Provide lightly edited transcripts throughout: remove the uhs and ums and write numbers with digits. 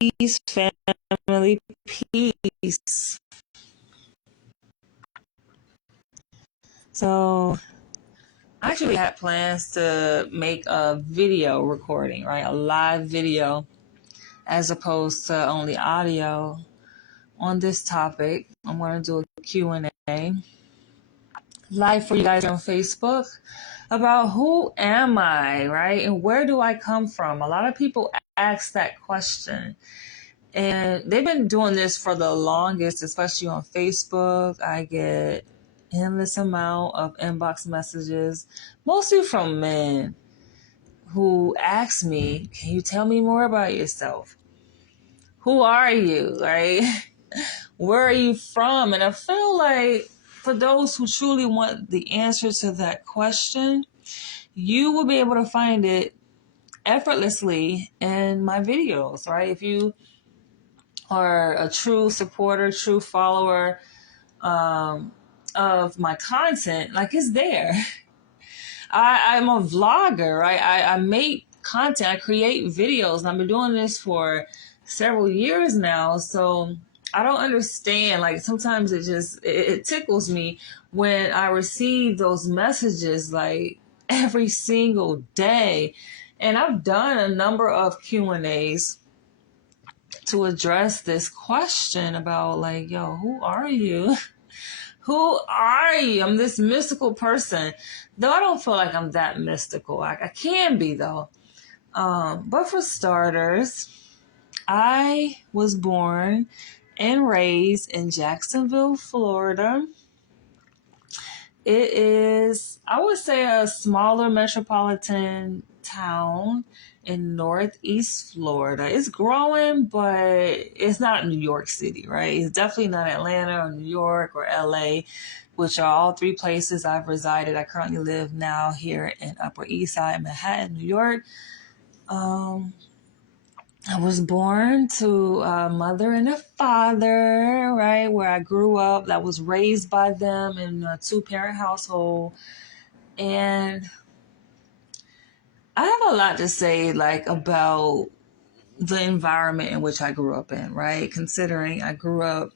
Peace, family, peace. So, I actually had plans to make a video recording, right? A live video as opposed to only audio on this topic. I'm going to do a Q&A live for you guys on Facebook about who am I, right? And where do I come from? A lot of people ask that question. And they've been doing this for the longest, especially on Facebook. I get endless amount of inbox messages, mostly from men who ask me, can you tell me more about yourself? Who are you, right? Where are you from? And I feel like for those who truly want the answer to that question, you will be able to find it effortlessly in my videos, right? If you are a true supporter, true follower of my content, like it's there. I'm a vlogger, right? I make content, I create videos, and I've been doing this for several years now. So I don't understand. Like sometimes it tickles me when I receive those messages like every single day. And I've done a number of Q&As to address this question about like, yo, who are you? Who are you? I'm this mystical person. Though I don't feel like I'm that mystical. I can be though. But for starters, I was born and raised in Jacksonville, Florida. It is, I would say, a smaller metropolitan town in Northeast Florida. It's growing, but it's not New York City, right? It's definitely not Atlanta or New York or LA, which are all three places I've resided. I currently live now here in Upper East Side, Manhattan, New York. I was born to a mother and a father, right, where I grew up. I was raised by them in a two-parent household. And I have a lot to say, like, about the environment in which I grew up in, right? Considering I grew up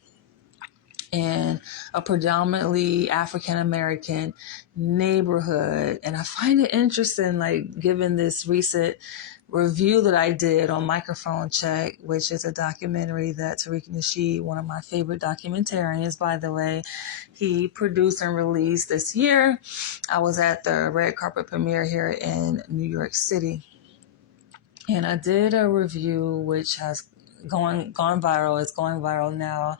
in a predominantly African American neighborhood. And I find it interesting, like, given this recent review that I did on Microphone Check, which is a documentary that Tariq Nasheed, one of my favorite documentarians, by the way, he produced and released this year. I was at the red carpet premiere here in New York City. And I did a review which has gone viral. It's going viral now.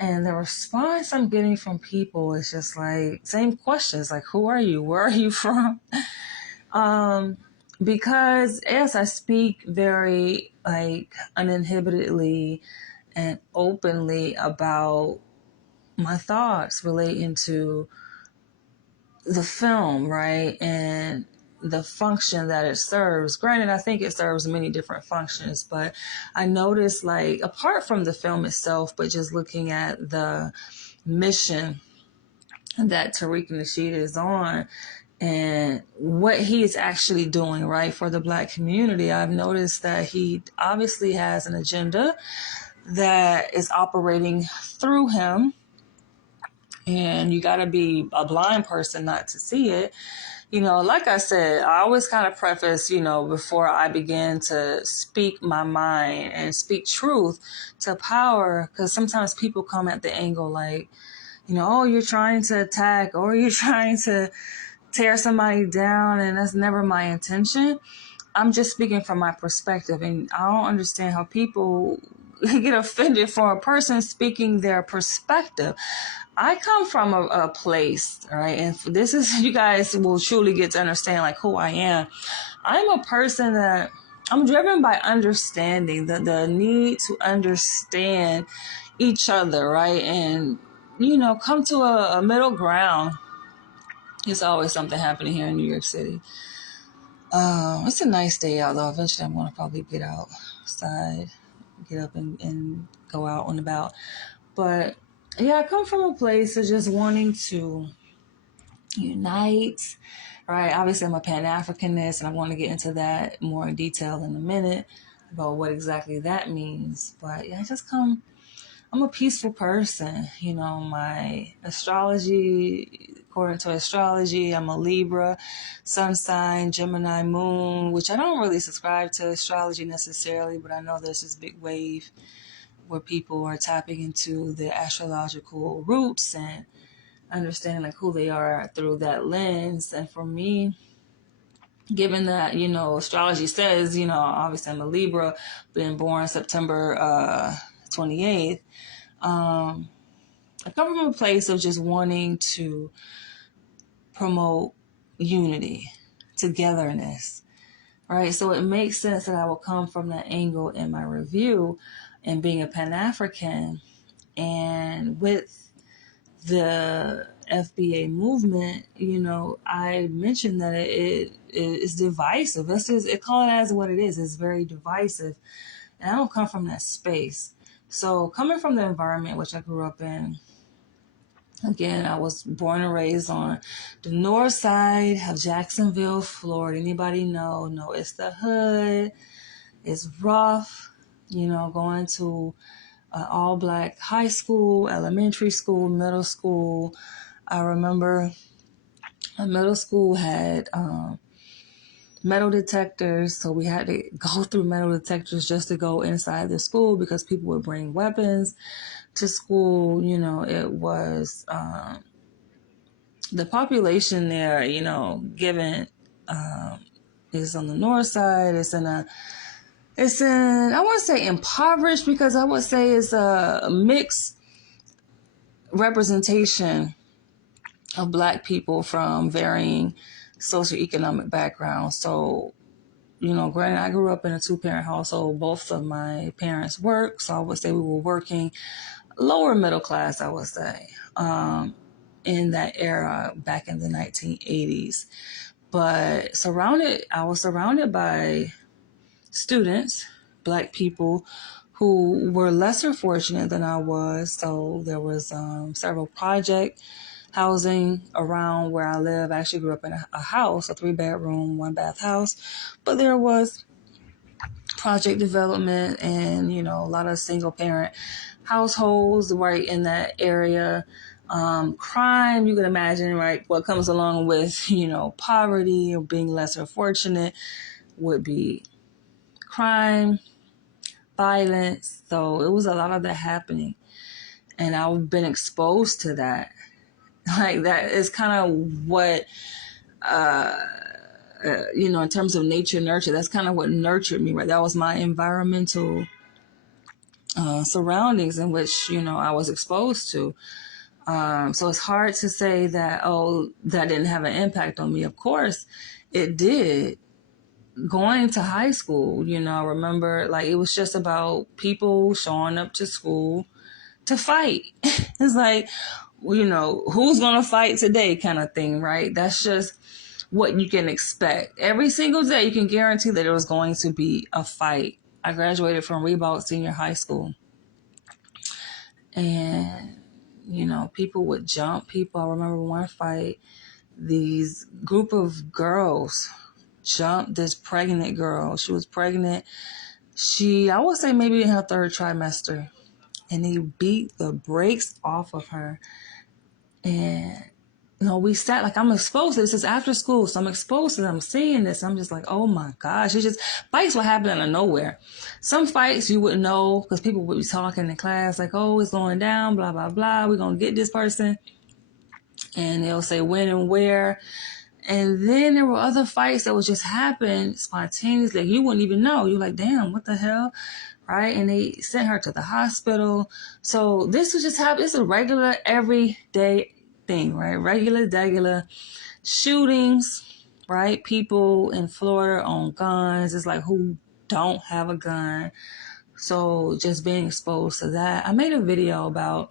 And the response I'm getting from people is just like, same questions, like, who are you? Where are you from? Because yes, I speak very like uninhibitedly and openly about my thoughts relating to the film, right? And the function that it serves. Granted, I think it serves many different functions, but I noticed, like, apart from the film itself, but just looking at the mission that Tariq Nasheed is on and what he is actually doing, right, for the Black community, I've noticed that he obviously has an agenda that is operating through him. And you got to be a blind person not to see it. You know, like I said, I always kind of preface, you know, before I begin to speak my mind and speak truth to power, because sometimes people come at the angle like, you know, oh, you're trying to attack or you're trying to tear somebody down, and that's never my intention. I'm just speaking from my perspective, and I don't understand how people get offended for a person speaking their perspective. I come from a place, right? And this is, you guys will truly get to understand like who I am. I'm a person that I'm driven by understanding, the need to understand each other, right? And, you know, come to a middle ground. There's always something happening here in New York City. It's a nice day out though. Eventually I'm going to probably get outside, get up and go out and about. But yeah, I come from a place of just wanting to unite, right? Obviously I'm a Pan-Africanist and I want to get into that more in detail in a minute. about what exactly that means. But yeah, I'm a peaceful person. My astrology, according to astrology, I'm a Libra, sun sign, Gemini moon, which I don't really subscribe to astrology necessarily, but I know there's this big wave where people are tapping into their astrological roots and understanding like who they are through that lens. And for me, given that, astrology says, obviously I'm a Libra, been born September 28th, I come from a place of just wanting to promote unity, togetherness, right? So it makes sense that I will come from that angle in my review, and being a Pan-African, and with the FBA movement, I mentioned that it is divisive. It call it as what it is. It's very divisive, and I don't come from that space. So coming from the environment which I grew up in, again, I was born and raised on the north side of Jacksonville, Florida. Anybody know? No, it's the hood. It's rough. Going to all black high school, elementary school, middle school. I remember middle school had metal detectors, so we had to go through metal detectors just to go inside the school because people would bring weapons to school. It was the population there, given is on the north side. I wouldn't say impoverished, because I would say it's a mixed representation of black people from varying socioeconomic backgrounds. So, granted, I grew up in a 2-parent household. Both of my parents worked, so I would say we were working lower middle class, I would say, in that era back in the 1980s. But I was surrounded by students, black people, who were lesser fortunate than I was. So there was several project housing around where I live. I actually grew up in a house, a 3-bedroom, 1-bath house, but there was project development and, a lot of single parent households right in that area. Crime, you can imagine, right? What comes along with, poverty or being lesser fortunate would be crime, violence. So it was a lot of that happening. And I've been exposed to that. Like, that is kind of what, in terms of nature nurture, that's kind of what nurtured me, right? That was my environmental surroundings in which, I was exposed to. So it's hard to say that, that didn't have an impact on me. Of course, it did. Going to high school, I remember, like, it was just about people showing up to school to fight. It's like, who's going to fight today kind of thing, right? That's just what you can expect. Every single day, you can guarantee that there was going to be a fight. I graduated from Ribault Senior High School. And, people would jump people. I remember one fight, these group of girls jumped this pregnant girl. She was pregnant. I would say maybe in her 3rd trimester. And they beat the brakes off of her. And, we sat, like, I'm exposed to this. It's after school, so I'm exposed to them. I'm seeing this. I'm just like, oh my gosh. It's just, fights will happen out of nowhere. Some fights you wouldn't know because people would be talking in class like, oh, it's going down, blah, blah, blah. We're going to get this person. And they'll say when and where. And then there were other fights that would just happen spontaneously. Like, you wouldn't even know. You're like, damn, what the hell? Right? And they sent her to the hospital. So this was just happening. It's a regular, everyday thing, right? Regular shootings, right? People in Florida own guns. It's like, who don't have a gun? So just being exposed to that. I made a video about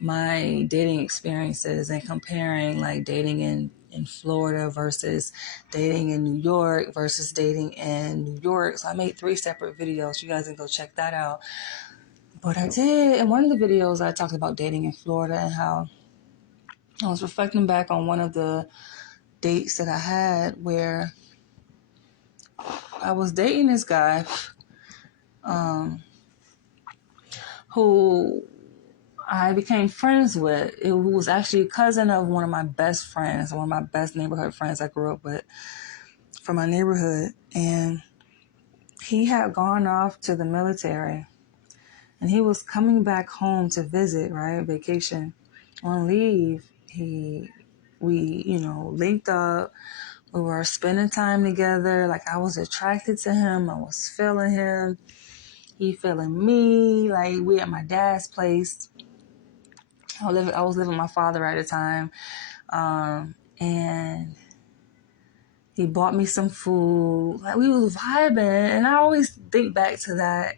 my dating experiences and comparing, like, dating in Florida versus dating in New York versus dating in New York. So I made 3 separate videos. You guys can go check that out. But I did, in one of the videos, I talked about dating in Florida and how I was reflecting back on one of the dates that I had where I was dating this guy who I became friends with. It was actually a cousin of one of my best friends, one of my best neighborhood friends I grew up with from my neighborhood. And he had gone off to the military and he was coming back home to visit, right? Vacation. On leave, we linked up. We were spending time together. Like, I was attracted to him. I was feeling him. He feeling me. Like, we at my dad's place. I was living with my father at the time. And he bought me some food. Like, we was vibing. And I always think back to that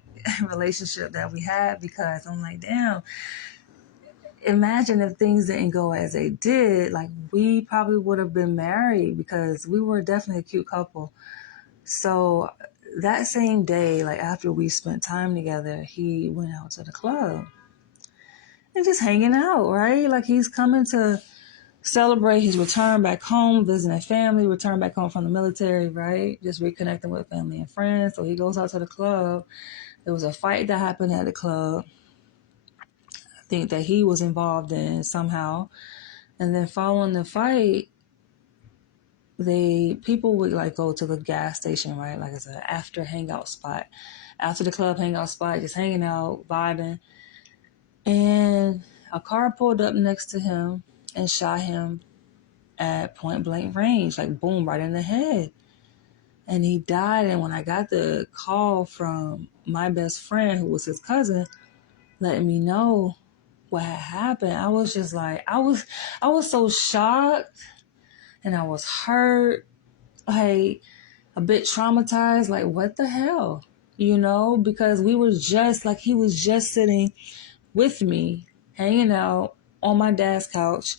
relationship that we had, because I'm like, damn, imagine if things didn't go as they did. Like, we probably would have been married, because we were definitely a cute couple. So that same day, like after we spent time together, he went out to the club and just hanging out, right? Like, he's coming to celebrate his return back home, visiting family, return back home from the military, right? Just reconnecting with family and friends. So he goes out to the club. There was a fight that happened at the club, I think, that he was involved in somehow. And then following the fight, people would like go to the gas station, right? Like, it's an after hangout spot. After the club hangout spot, just hanging out, vibing. And a car pulled up next to him and shot him at point blank range, like boom, right in the head. And he died. And when I got the call from my best friend, who was his cousin, letting me know what had happened, I was just like, I was so shocked, and I was hurt, like a bit traumatized, like, what the hell, because we were just like, he was just sitting with me, hanging out on my dad's couch.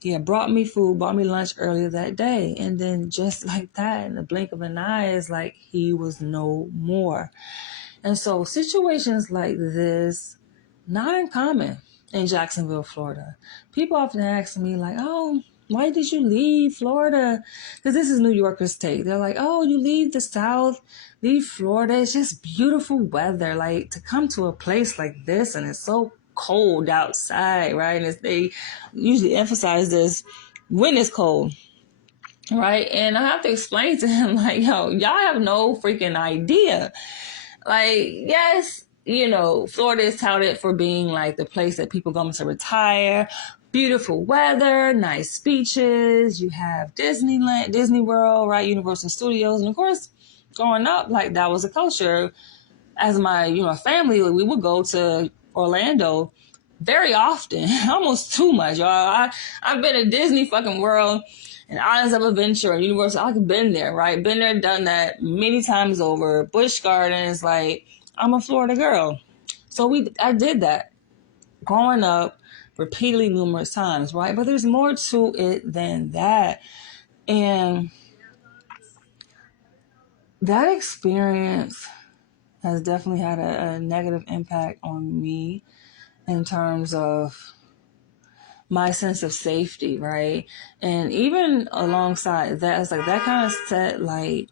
He had brought me food, bought me lunch earlier that day. And then just like that, in the blink of an eye, it's like he was no more. And so situations like this, not uncommon in Jacksonville, Florida. People often ask me like, oh, why did you leave Florida? Because this is New Yorkers' take. They're like, oh, you leave the South, leave Florida. It's just beautiful weather. Like, to come to a place like this and it's so cold outside, right? And they usually emphasize this when it's cold, right? And I have to explain to him, like, yo, y'all have no freaking idea. Like, yes, Florida is touted for being like the place that people go to retire. Beautiful weather, nice beaches. You have Disneyland, Disney World, right? Universal Studios. And of course, growing up, like, that was a culture. As my, family, we would go to Orlando very often, almost too much, y'all. I've been to Disney fucking World and Islands of Adventure and Universal. I've been there, right? Been there, done that many times over. Busch Gardens, like, I'm a Florida girl. So I did that growing up repeatedly numerous times, right? But there's more to it than that. And that experience has definitely had a negative impact on me in terms of my sense of safety, right? And even alongside that, it's like that kind of set like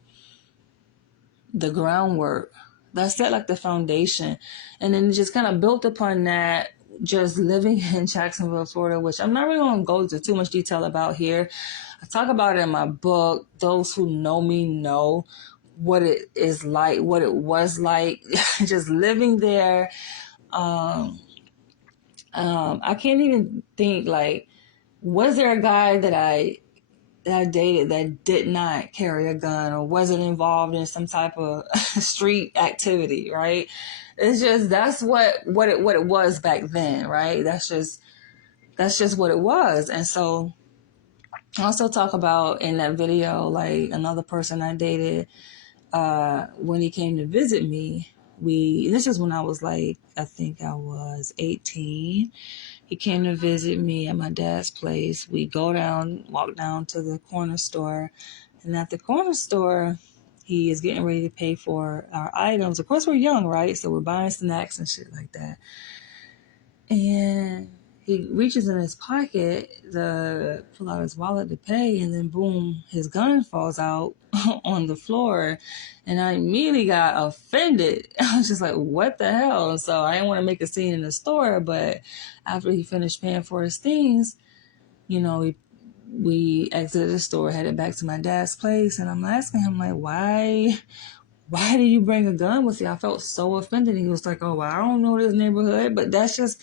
the groundwork. That set like the foundation. And then just kind of built upon that, just living in Jacksonville, Florida, which I'm not really going to go into too much detail about here. I talk about it in my book. Those who know me know what it is like, what it was like, just living there. I can't even think, like, was there a guy that I dated that did not carry a gun or wasn't involved in some type of street activity, right? It's just, that's what it was back then, right? That's just what it was. And so I also talk about in that video, like, another person I dated, when he came to visit me, this is when I was like, I think I was 18. He came to visit me at my dad's place. We walk down to the corner store. And at the corner store, he is getting ready to pay for our items. Of course, we're young, right? So we're buying snacks and shit like that. And he reaches in his pocket to pull out his wallet to pay, and then boom, his gun falls out on the floor. And I immediately got offended. I was just like, what the hell? And so I didn't want to make a scene in the store, but after he finished paying for his things, you know, we exited the store, headed back to my dad's place, and I'm asking him, like, why did you bring a gun with you? I felt so offended. And he was like, oh, well, I don't know this neighborhood, but that's just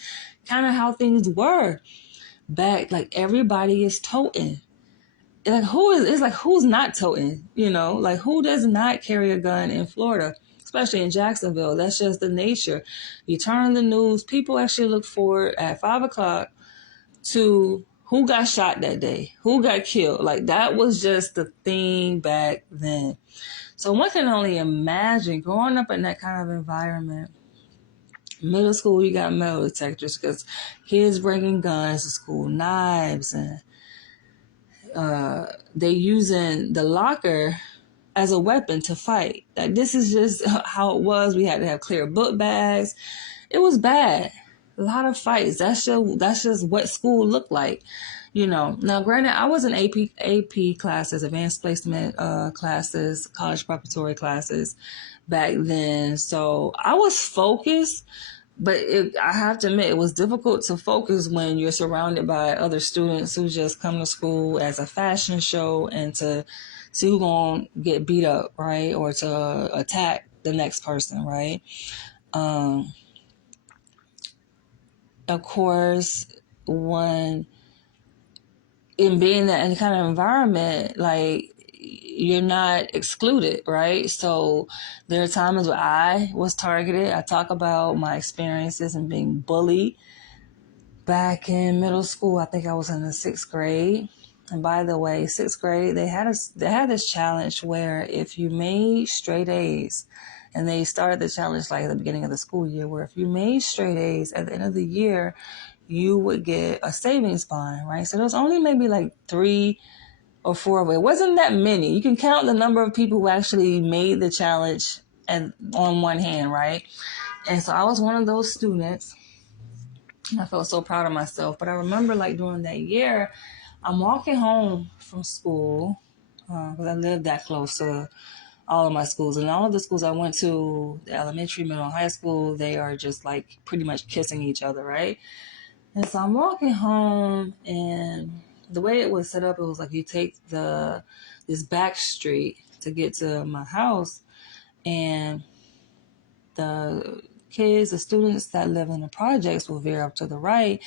kind of how things were back. Like, everybody is toting. Like, who's not toting? You know, like, who does not carry a gun in Florida, especially in Jacksonville? That's just the nature. You turn on the news, people actually look forward at 5 o'clock to who got shot that day, who got killed. Like, that was just the thing back then. So one can only imagine growing up in that kind of environment. Middle school, you got metal detectors because kids bringing guns to school, knives, and they using the locker as a weapon to fight. Like, this is just how it was. We had to have clear book bags. It was bad. A lot of fights. That's just what school looked like. You know, now granted, I was in AP classes, advanced placement classes, college preparatory classes back then. So I was focused, but I have to admit, it was difficult to focus when you're surrounded by other students who just come to school as a fashion show and to see who's going to get beat up, right? Or to attack the next person, right? Of course, when in being that in kind of environment, like, you're not excluded, right? So there are times where I was targeted. I talk about my experiences and being bullied back in middle school. I think I was in the 6th grade. And by the way, 6th grade, they had this challenge where if you made straight A's, and they started the challenge like at the beginning of the school year, where if you made straight A's at the end of the year, you would get a savings bond, right? So there was only maybe like 3 or 4 of it. It wasn't that many. You can count the number of people who actually made the challenge on one hand, right? And so I was one of those students. And I felt so proud of myself. But I remember, like, during that year, I'm walking home from school because I lived that close to all of my schools. And all of the schools I went to, the elementary, middle, high school, they are just like pretty much kissing each other, right? And so I'm walking home, and the way it was set up, it was like you take this back street to get to my house, and the kids, the students that live in the projects will veer up to the right,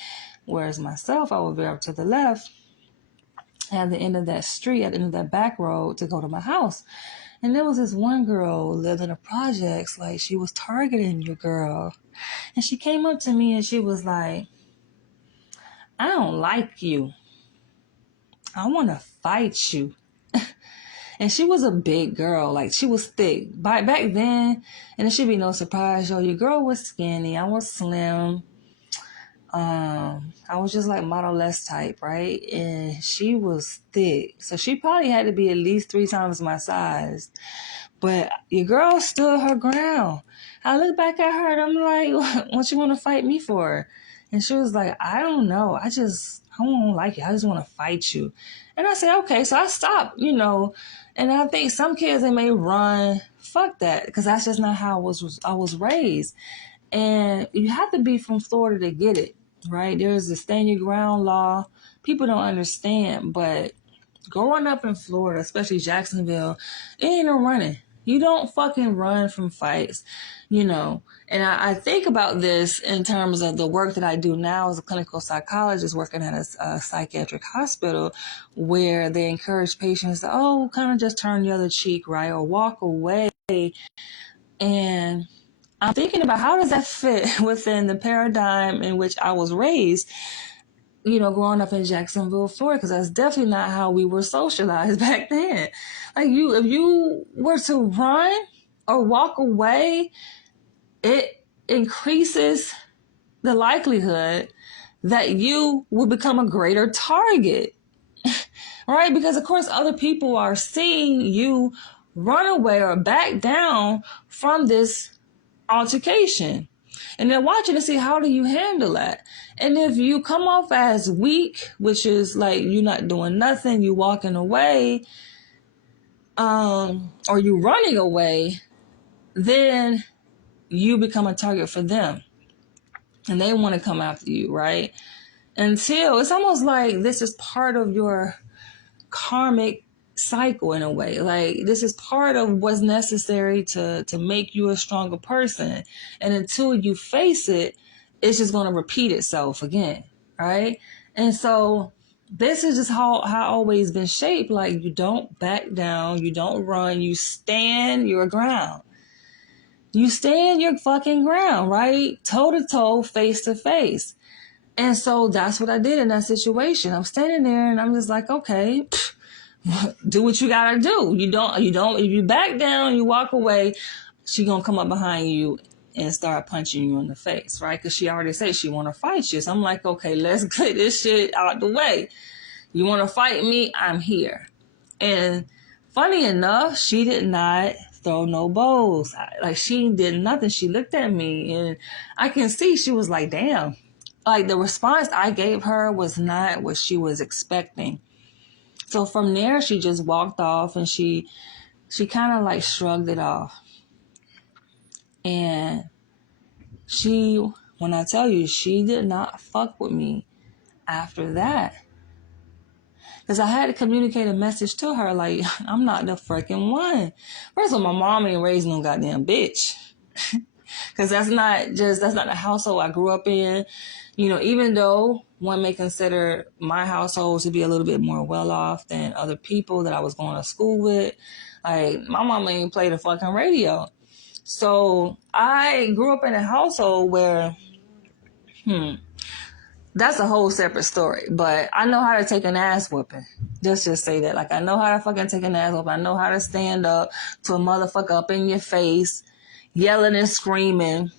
whereas myself, I will veer up to the left at the end of that street, at the end of that back road to go to my house. And there was this one girl who lived in the projects, like, she was targeting your girl. And she came up to me and she was like, I don't like you. I want to fight you. And she was a big girl. Like, she was thick. Back then, and it should be no surprise, yo, your girl was skinny. I was slim. I was just like Model S type, right? And she was thick. So she probably had to be at least 3 times my size. But your girl stood her ground. I look back at her and I'm like, what you want to fight me for? And she was like, I don't know. I don't like you. I just want to fight you. And I said, okay. So I stopped, and I think some kids, they may run. Fuck that. Because that's just not how I was raised. And you have to be from Florida to get it, right? There's the stand your ground law. People don't understand, but growing up in Florida, especially Jacksonville, it ain't no running. You don't fucking run from fights, And I think about this in terms of the work that I do now as a clinical psychologist working at a psychiatric hospital, where they encourage patients to, kind of just turn the other cheek, right? Or walk away. And I'm thinking about, how does that fit within the paradigm in which I was raised, growing up in Jacksonville, Florida, because that's definitely not how we were socialized back then. Like, if you were to run or walk away, it increases the likelihood that you will become a greater target, right? Because, of course, other people are seeing you run away or back down from this altercation. And they're watching to see how do you handle that. And if you come off as weak, which is like you're not doing nothing, you walking away, or you running away, then you become a target for them. And they want to come after you, right? Until it's almost like this is part of your karmic cycle in a way. Like this is part of what's necessary to make you a stronger person. And until you face it, it's just going to repeat itself again, right? And so this is just how I always been shaped. Like you don't back down, you don't run, you stand your ground. You stand your fucking ground, right? Toe to toe, face to face. And so that's what I did in that situation. I'm standing there and I'm just like, okay, do what you gotta do. You don't, if you back down, you walk away, she gonna come up behind you and start punching you in the face, right? Because she already said she wanna fight you. So I'm like, okay, let's get this shit out the way. You wanna fight me? I'm here. And funny enough, she did not throw no bows. Like she did nothing. She looked at me and I can see she was like, damn. Like the response I gave her was not what she was expecting. So from there, she just walked off and she kind of like shrugged it off. And when I tell you, she did not fuck with me after that. Because I had to communicate a message to her, like, I'm not the freaking one. First of all, my mom ain't raised no goddamn bitch. Because that's not the household I grew up in. You know, even though one may consider my household to be a little bit more well-off than other people that I was going to school with, like, my mama ain't played the fucking radio. So I grew up in a household where, that's a whole separate story. But I know how to take an ass whooping. Just say that. Like, I know how to fucking take an ass whooping. I know how to stand up to a motherfucker up in your face, yelling and screaming,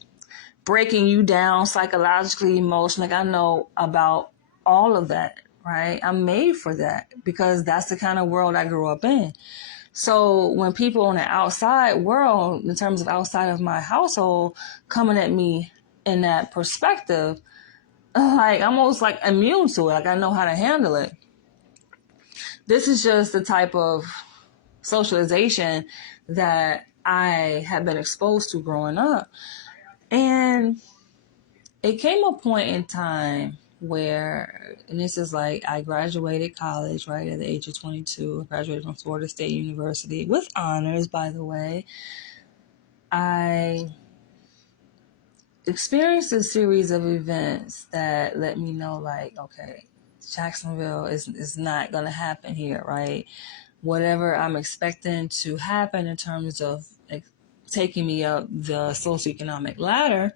breaking you down psychologically, emotionally. Like I know about all of that, right? I'm made for that because that's the kind of world I grew up in. So when people on the outside world, in terms of outside of my household, coming at me in that perspective, like I'm almost like immune to it. Like I know how to handle it. This is just the type of socialization that I have been exposed to growing up. And it came a point in time where, and this is like, I graduated college, right, at the age of 22. I graduated from Florida State University with honors, by the way. I experienced a series of events that let me know, like, okay, Jacksonville is not going to happen here, right? Whatever I'm expecting to happen in terms of taking me up the socioeconomic ladder,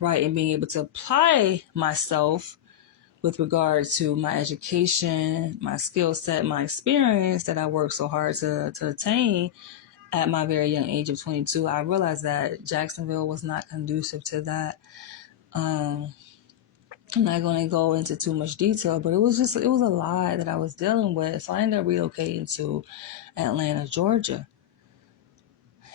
right, and being able to apply myself with regard to my education, my skill set, my experience that I worked so hard to attain at my very young age of 22, I realized that Jacksonville was not conducive to that. I'm not going to go into too much detail, but it was a lot that I was dealing with. So I ended up relocating to Atlanta, Georgia.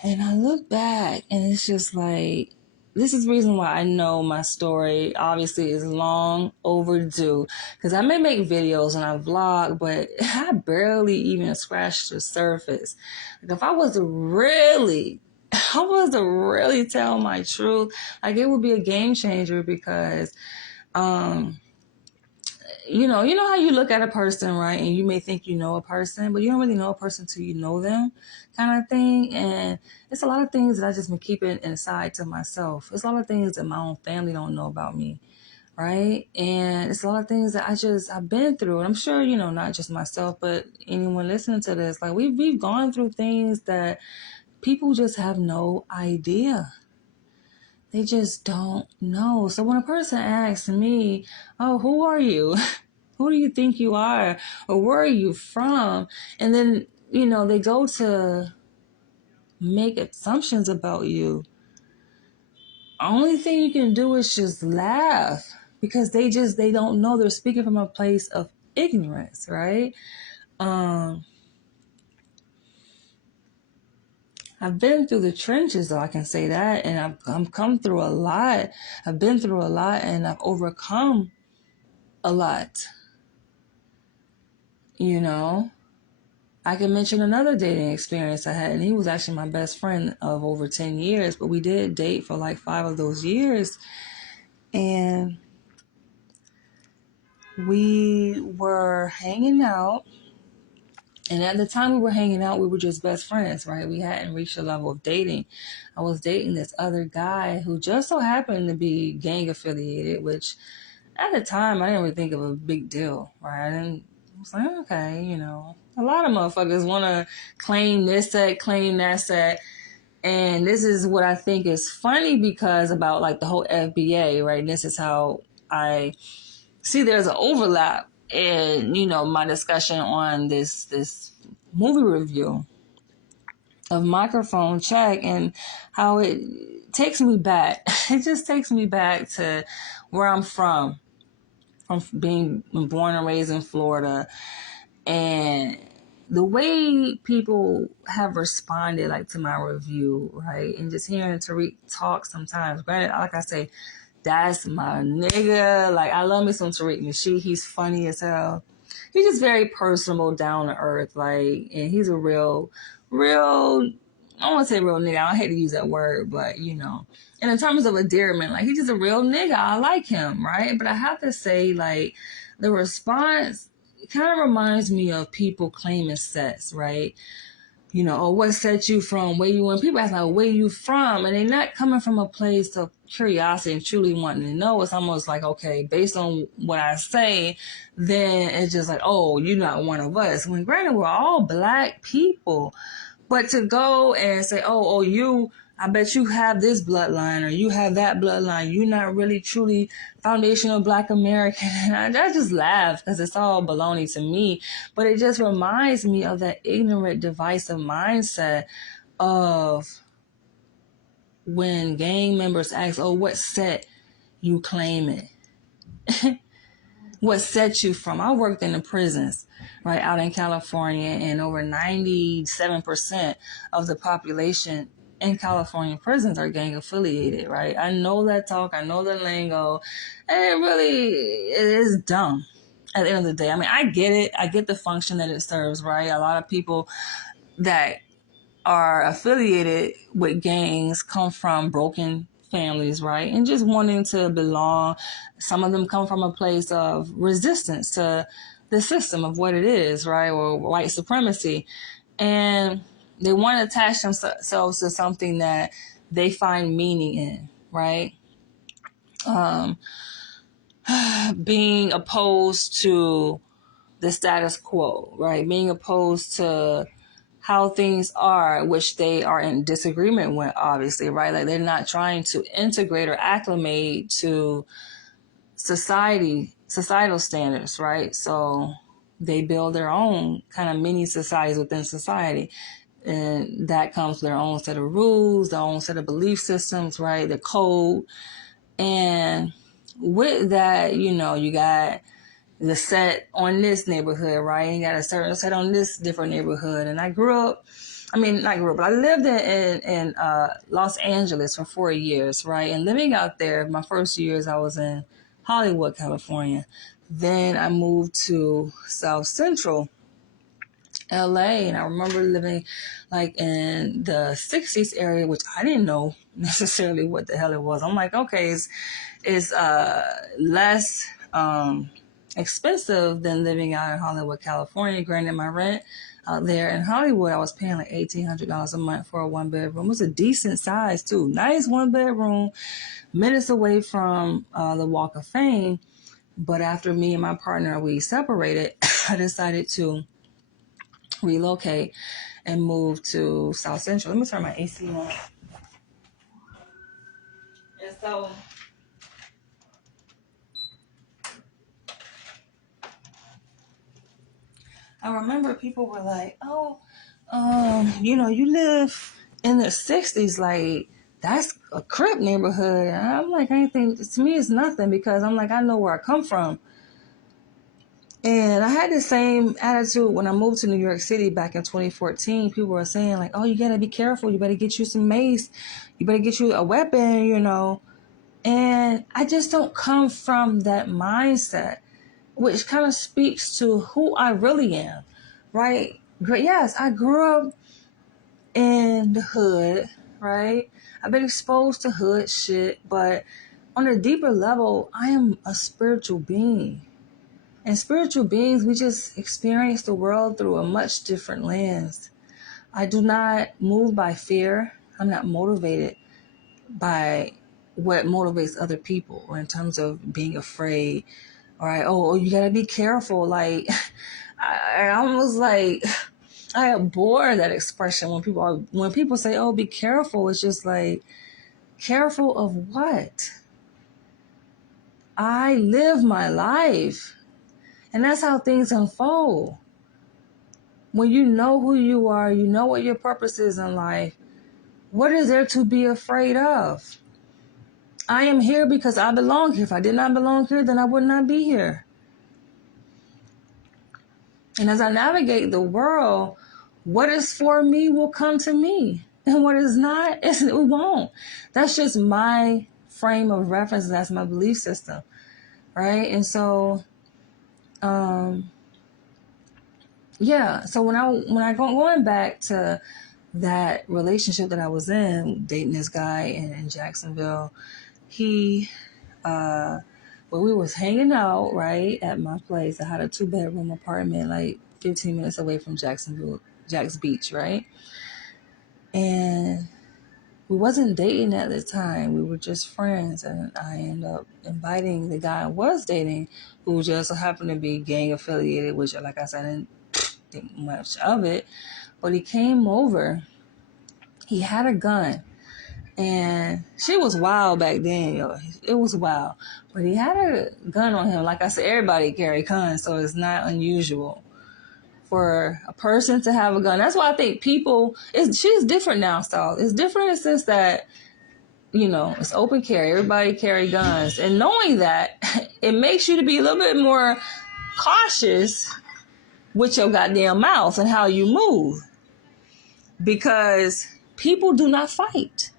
And I look back and it's just like, this is the reason why I know my story obviously is long overdue. Because I may make videos and I vlog, but I barely even scratched the surface. Like if I was to really tell my truth, like it would be a game changer because, you know how you look at a person, right? And you may think you know a person, but you don't really know a person till you know them, kind of thing. And it's a lot of things that I just been keeping inside to myself. It's a lot of things that my own family don't know about me, right? And it's a lot of things that I've been through. And I'm sure, not just myself, but anyone listening to this, like we've gone through things that people just have no idea. They just don't know. So when a person asks me, oh, who are you? Who do you think you are? Or where are you from? And then, they go to make assumptions about you. Only thing you can do is just laugh because they don't know. They're speaking from a place of ignorance, right? I've been through the trenches, though, I can say that, and I've come through a lot. I've been through a lot, and I've overcome a lot. You know, I can mention another dating experience I had, and he was actually my best friend of over 10 years, but we did date for like 5 of those years, and we were hanging out. And at the time we were hanging out, we were just best friends, right? We hadn't reached the level of dating. I was dating this other guy who just so happened to be gang affiliated, which at the time I didn't really think of a big deal, right? I was like, okay, you know, a lot of motherfuckers want to claim this set, claim that set. And this is what I think is funny because about like the whole FBA, right? And this is how I see there's an overlap in, you know, my discussion on this movie review of Microphone Check and how it takes me back. It just takes me back to where I'm from being born and raised in Florida, and the way people have responded like to my review, right? And just hearing Tariq talk sometimes. Granted, like I say, that's my nigga. Like, I love me some Tariq Nasheed. He's funny as hell. He's just very personable, down to earth, like, and he's a real, I don't want to say real nigga. I hate to use that word, but, you know. And in terms of endearment, like, he's just a real nigga. I like him, right? But I have to say, like, the response kind of reminds me of people claiming sets, right? You know, or what set you from, where you went. People ask, like, where you from? And they're not coming from a place of curiosity and truly wanting to know. It's almost like, okay, based on what I say, then it's just like, oh, you're not one of us. When granted, we're all black people. But to go and say, oh, you, I bet you have this bloodline or you have that bloodline. You're not really truly foundational Black American. And I just laugh because it's all baloney to me. But it just reminds me of that ignorant, divisive mindset of when gang members ask, oh, what set you claiming? What set you from? I worked in the prisons, right, out in California, and over 97% of the population in California prisons are gang affiliated, right? I know that talk, I know the lingo, and it is dumb at the end of the day. I mean, I get it. I get the function that it serves, right? A lot of people that are affiliated with gangs come from broken families, right? And just wanting to belong. Some of them come from a place of resistance to the system of what it is, right? Or white supremacy. And they want to attach themselves to something that they find meaning in, right? Being opposed to the status quo, right? Being opposed to how things are, which they are in disagreement with, obviously, right? Like, they're not trying to integrate or acclimate to societal standards, right? So they build their own kind of mini societies within society. And that comes with their own set of rules, their own set of belief systems, right? The code. And with that, you know, you got the set on this neighborhood, right? You got a certain set on this different neighborhood. And I grew up, but I lived in Los Angeles for 4 years, right? And living out there, my first years, I was in Hollywood, California. Then I moved to South Central LA, and I remember living like in the 60s area, which I didn't know necessarily what the hell it was. I'm like, okay, it's less expensive than living out in Hollywood, California. Granted, my rent out there in Hollywood, I was paying like $1,800 a month for a 1-bedroom. It was a decent size too. Nice 1-bedroom, minutes away from the Walk of Fame. But after me and my partner, we separated, I decided to relocate and move to South Central. Let me turn my AC on. And so I remember people were like, oh, you know, you live in the 60s, like, that's a Crip neighborhood. And I'm like, anything, to me, it's nothing, because I'm like, I know where I come from. And I had the same attitude when I moved to New York City back in 2014. People were saying like, oh, you got to be careful. You better get you some mace. You better get you a weapon, you know. And I just don't come from that mindset, which kind of speaks to who I really am, right? Yes, I grew up in the hood, right? I've been exposed to hood shit, but on a deeper level, I am a spiritual being. And spiritual beings, we just experience the world through a much different lens. I do not move by fear. I'm not motivated by what motivates other people, or in terms of being afraid. All right, oh, you gotta be careful. Like, I almost like I abhor that expression when people say, "Oh, be careful." It's just like, careful of what? I live my life, and that's how things unfold. When you know who you are, you know what your purpose is in life. What is there to be afraid of? I am here because I belong here. If I did not belong here, then I would not be here. And as I navigate the world, what is for me will come to me. And what is not, it won't. That's just my frame of reference. That's my belief system. Right? And so, yeah. So when I going back to that relationship that I was in, dating this guy in Jacksonville, he, well, we was hanging out, right, at my place. I had a 2-bedroom apartment, like 15 minutes away from Jack's Beach, right? And we wasn't dating at the time. We were just friends. And I ended up inviting the guy I was dating, who just so happened to be gang affiliated, which, like I said, I didn't think much of it. But he came over. He had a gun. And she was wild back then, yo. It was wild. But he had a gun on him. Like I said, everybody carry guns, so it's not unusual for a person to have a gun. That's why I think she's different now, so it's different in the sense that, you know, it's open carry. Everybody carry guns. And knowing that, it makes you to be a little bit more cautious with your goddamn mouth and how you move. Because people do not fight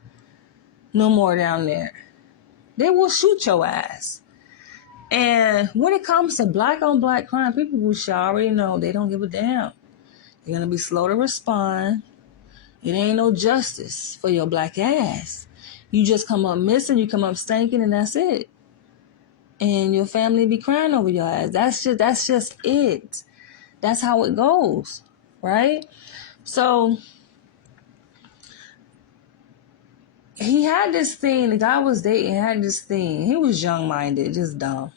no more down there. They will shoot your ass. And when it comes to black on black crime, people who should already know they don't give a damn. They're going to be slow to respond. It ain't no justice for your black ass. You just come up missing, you come up stinking, and that's it. And your family be crying over your ass. That's just it. That's how it goes, right? So he had this thing, the guy was dating had this thing. He was young-minded, just dumb,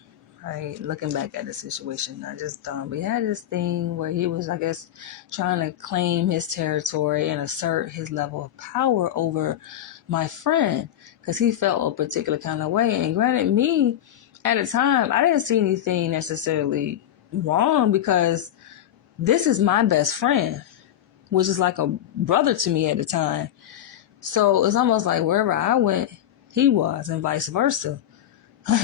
right? Looking back at the situation, not just dumb. But he had this thing where he was, I guess, trying to claim his territory and assert his level of power over my friend because he felt a particular kind of way. And granted, me, at the time, I didn't see anything necessarily wrong because this is my best friend, which is like a brother to me at the time. So it's almost like wherever I went, he was, and vice versa.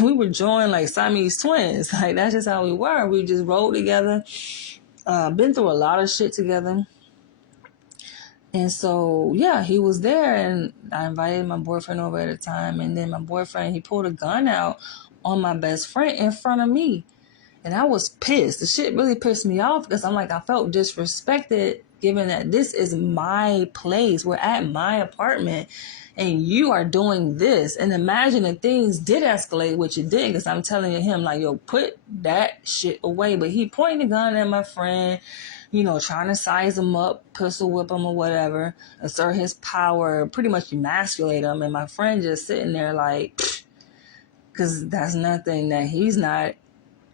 We were joined like Siamese twins. Like, that's just how we were. We just rolled together, been through a lot of shit together. And so, yeah, he was there, and I invited my boyfriend over at the time. And then my boyfriend, he pulled a gun out on my best friend in front of me. And I was pissed. The shit really pissed me off because I'm like, I felt disrespected given that this is my place. We're at my apartment and you are doing this. And imagine if things did escalate, which it did, because I'm telling him like, yo, put that shit away. But he pointed a gun at my friend, you know, trying to size him up, pistol whip him or whatever, assert his power, pretty much emasculate him. And my friend just sitting there like, because that's nothing that he's not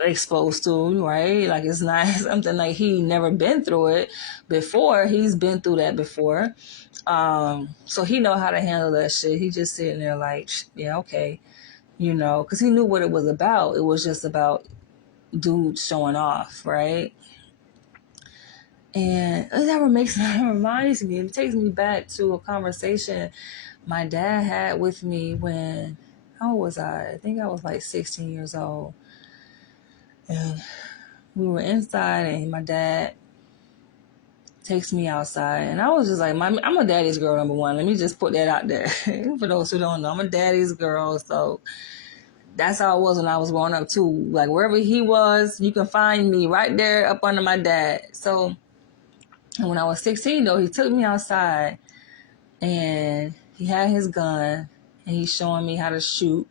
exposed to, right? Like, it's not something like he never been through it before. He's been through that before. So he know how to handle that shit. He just sitting there like, yeah, okay. You know, because he knew what it was about. It was just about dudes showing off, right? And that reminds me, it takes me back to a conversation my dad had with me when, how old was I? I think I was like 16 years old. And we were inside and my dad takes me outside. And I was just like, I'm a daddy's girl, number one. Let me just put that out there. For those who don't know, I'm a daddy's girl. So that's how it was when I was growing up too. Like wherever he was, you can find me right there up under my dad. So and when I was 16 though, he took me outside and he had his gun and he's showing me how to shoot.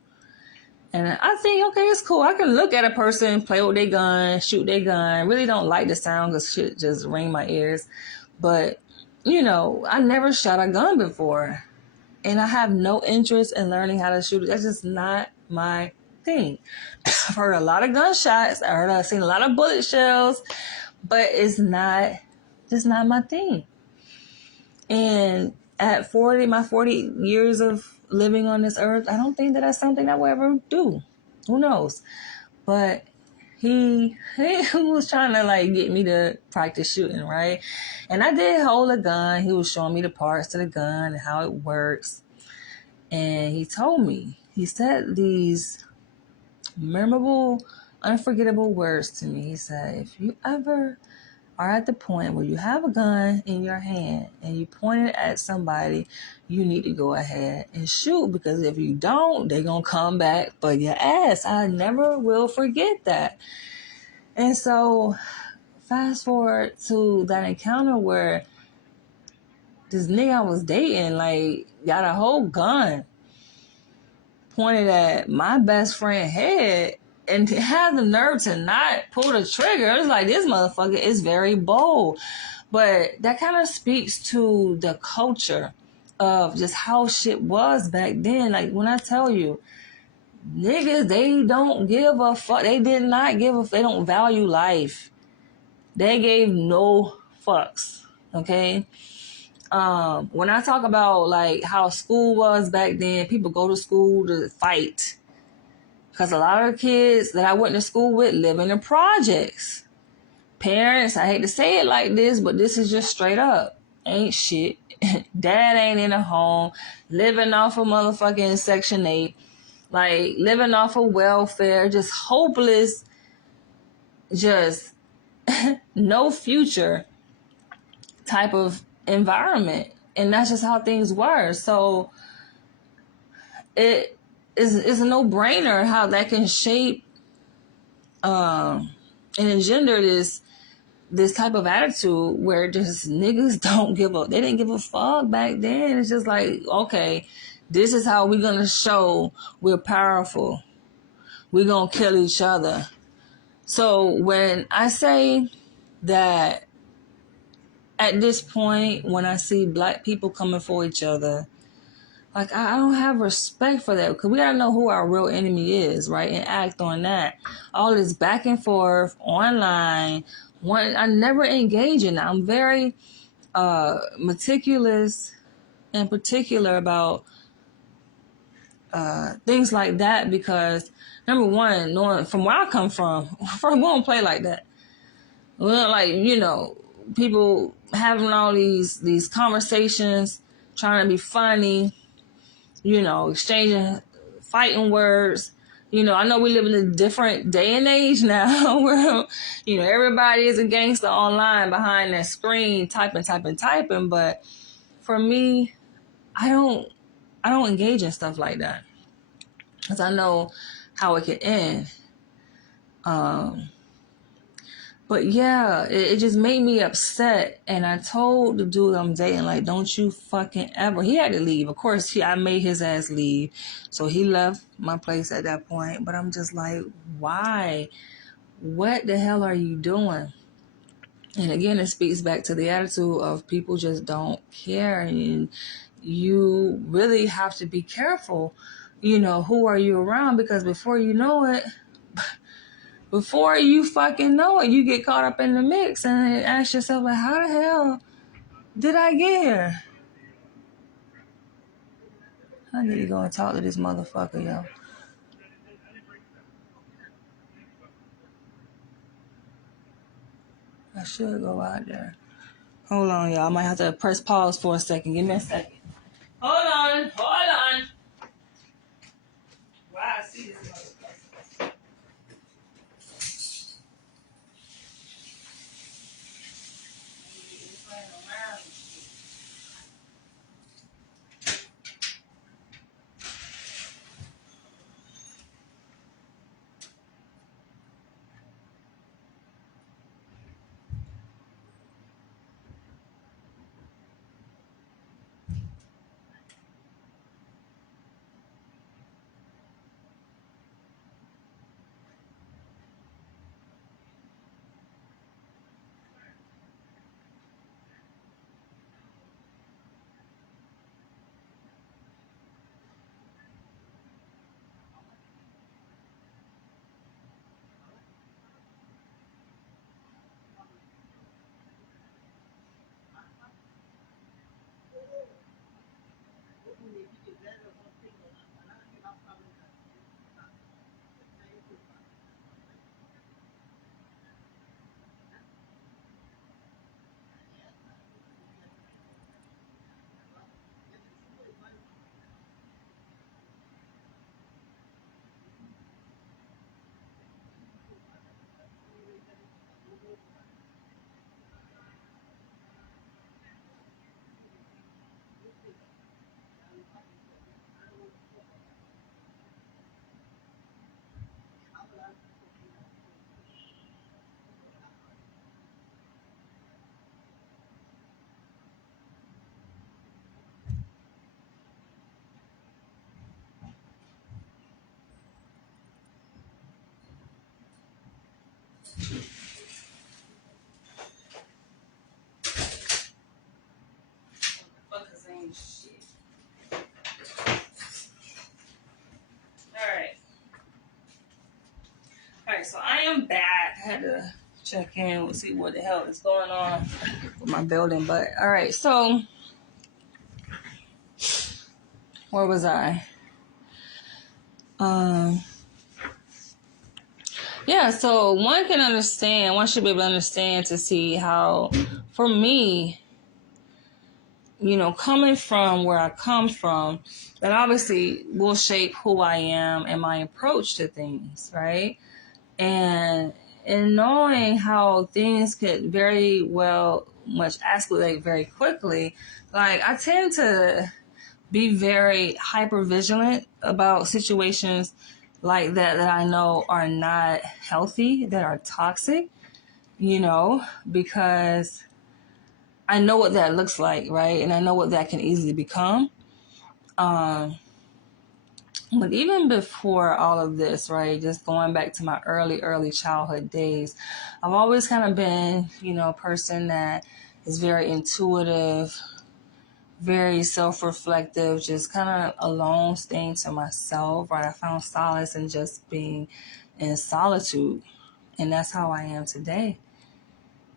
And I think, okay, it's cool. I can look at a person, play with their gun, shoot their gun. Really don't like the sound because shit just ring my ears. But, you know, I never shot a gun before. And I have no interest in learning how to shoot it. That's just not my thing. I've heard a lot of gunshots. I've seen a lot of bullet shells. But it's not my thing. And at 40, my 40 years of living on this earth, I don't think that that's something I will ever do. Who knows? But he was trying to like get me to practice shooting, right? And I did hold a gun. He was showing me the parts to the gun and how it works. And he told me, he said these memorable, unforgettable words to me. He said, if you ever are at the point where you have a gun in your hand and you point it at somebody, you need to go ahead and shoot, because if you don't, they're going to come back for your ass. I never will forget that. And so fast forward to that encounter where this nigga I was dating, like, got a whole gun pointed at my best friend head and had the nerve to not pull the trigger. It's like, this motherfucker is very bold. But that kind of speaks to the culture of just how shit was back then. Like, when I tell you, niggas, they don't give a fuck. They did not give a fuck. They don't value life. They gave no fucks. Okay? When I talk about, like, how school was back then, people go to school to fight. Because a lot of the kids that I went to school with live in the projects. Parents, I hate to say it like this, but this is just straight up. Ain't shit. Dad ain't in a home, living off of motherfucking Section 8, like living off of welfare, just hopeless, just no future type of environment. And that's just how things were. So it's a no-brainer how that can shape and engender this type of attitude where just niggas don't give up. They didn't give a fuck back then. It's just like, okay, this is how we're going to show we're powerful. We're going to kill each other. So when I say that at this point, when I see black people coming for each other, like, I don't have respect for that, because we got to know who our real enemy is, right? And act on that. All this back and forth online, I never engage in that. I'm very meticulous and particular about things like that, because number one, knowing from where I come from, we don't play like that. We don't, like, you know, people having all these conversations, trying to be funny, you know, exchanging fighting words. You know, I know we live in a different day and age now where, you know, everybody is a gangster online behind that screen, typing. But for me, I don't engage in stuff like that, because I know how it could end. But yeah, it just made me upset. And I told the dude I'm dating, like, don't you fucking ever. He had to leave. Of course, I made his ass leave. So he left my place at that point. But I'm just like, why? What the hell are you doing? And again, it speaks back to the attitude of people just don't care. And you really have to be careful, you know, who are you around? Because before you know it, you get caught up in the mix and ask yourself, like, how the hell did I get here? I need to go and talk to this motherfucker, yo. I should go out there. Hold on, y'all. I might have to press pause for a second. Give me a second. Hold on. Wow, I see this motherfucker. Fuck his name, shit. Alright. Alright, so I am back. I had to check in and see what the hell is going on with my building. But alright, so where was I? Yeah, so one should be able to understand to see how, for me, coming from where I come from, that obviously will shape who I am and my approach to things, right? And knowing how things could very well much escalate very quickly, like I tend to be very hyper vigilant about situations like that I know are not healthy, that are toxic, because I know what that looks like, right? And I know what that can easily become. But even before all of this, right, just going back to my early childhood days, I've always kind of been, a person that is very intuitive, very self-reflective, just kind of alone, staying to myself, right? I found solace in just being in solitude. And that's how I am today,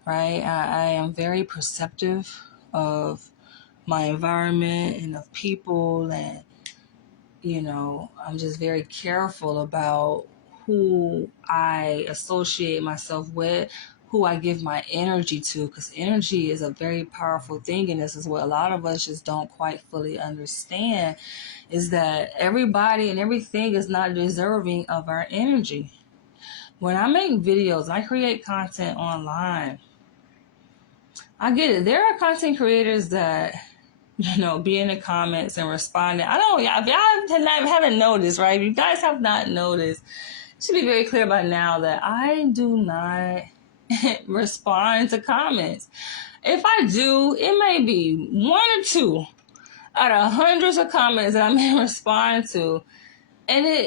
right? I am very perceptive of my environment and of people, and I'm just very careful about who I associate myself with, who I give my energy to, because energy is a very powerful thing. And this is what a lot of us just don't quite fully understand, is that everybody and everything is not deserving of our energy. When I make videos, I create content online, I get it. There are content creators that be in the comments and responding. If y'all haven't noticed, right? If you guys have not noticed, it should be very clear by now that I do not respond to comments. If I do, it may be one or two out of hundreds of comments that I may respond to. And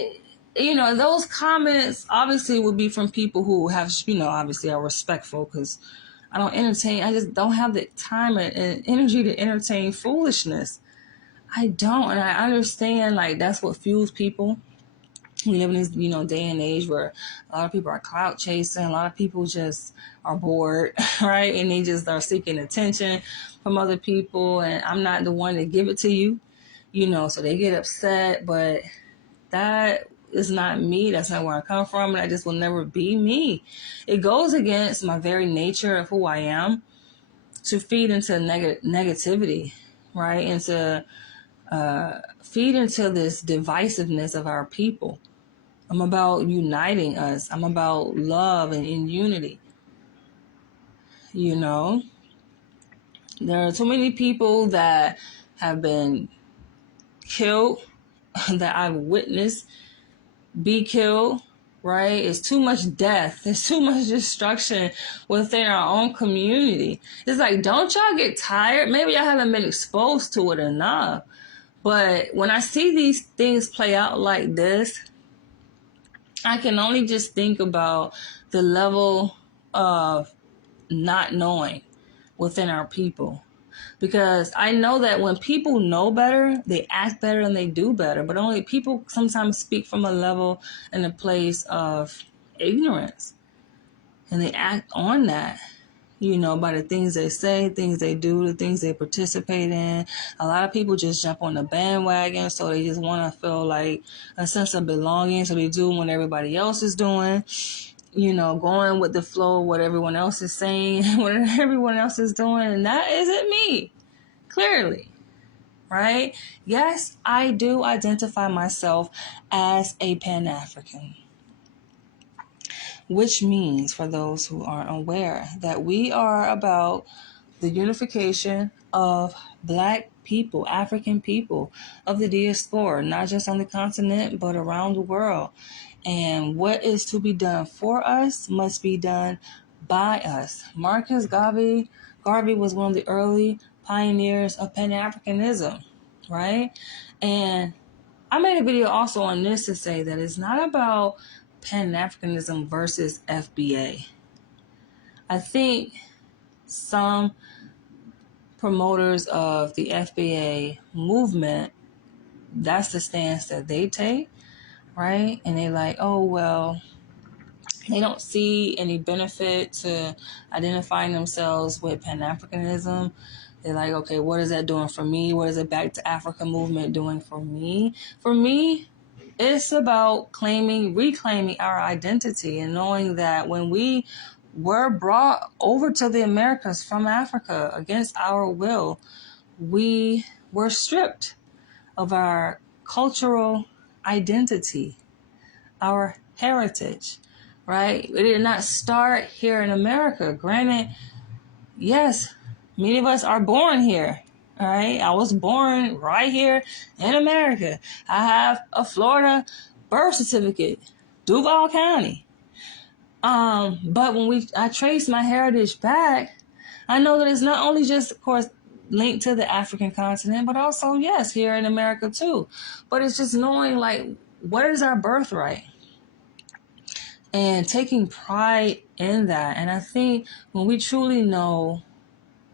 those comments obviously would be from people who have, obviously are respectful, because I just don't have the time and energy to entertain foolishness. I don't, and I understand, like, that's what fuels people. We live in this, day and age where a lot of people are clout chasing. A lot of people just are bored, right? And they just are seeking attention from other people. And I'm not the one to give it to you, so they get upset. But that is not me. That's not where I come from. And I just will never be me. It goes against my very nature of who I am to feed into negativity, right? And to feed into this divisiveness of our people. I'm about uniting us. I'm about love and in unity. There are too many people that have been killed, that I've witnessed be killed, right? It's too much death. There's too much destruction within our own community. It's like, don't y'all get tired? Maybe y'all haven't been exposed to it enough. But when I see these things play out like this, I can only just think about the level of not knowing within our people. Because I know that when people know better, they act better and they do better. But only people sometimes speak from a level and a place of ignorance. And they act on that. by the things they say, things they do, the things they participate in. A lot of people just jump on the bandwagon, so they just want to feel like a sense of belonging, so they do what everybody else is doing, going with the flow, what everyone else is saying, what everyone else is doing, and that isn't me, clearly, right? Yes, I do identify myself as a Pan-African, which means, for those who aren't aware, that we are about the unification of Black people, African people of the diaspora, not just on the continent, but around the world. And what is to be done for us must be done by us. Marcus Garvey was one of the early pioneers of Pan-Africanism, right? And I made a video also on this to say that it's not about Pan-Africanism versus FBA. I think some promoters of the FBA movement, that's the stance that they take, right? And they like, oh, well, they don't see any benefit to identifying themselves with Pan-Africanism. They're like, okay, what is that doing for me? What is the Back to Africa movement doing for me? For me, it's about reclaiming our identity and knowing that when we were brought over to the Americas from Africa against our will, we were stripped of our cultural identity, our heritage, right? It did not start here in America. Granted, yes, many of us are born here. All right. I was born right here in America. I have a Florida birth certificate, Duval County. But when I trace my heritage back, I know that it's not only just, of course, linked to the African continent, but also, yes, here in America too. But it's just knowing, like, what is our birthright? And taking pride in that. And I think when we truly know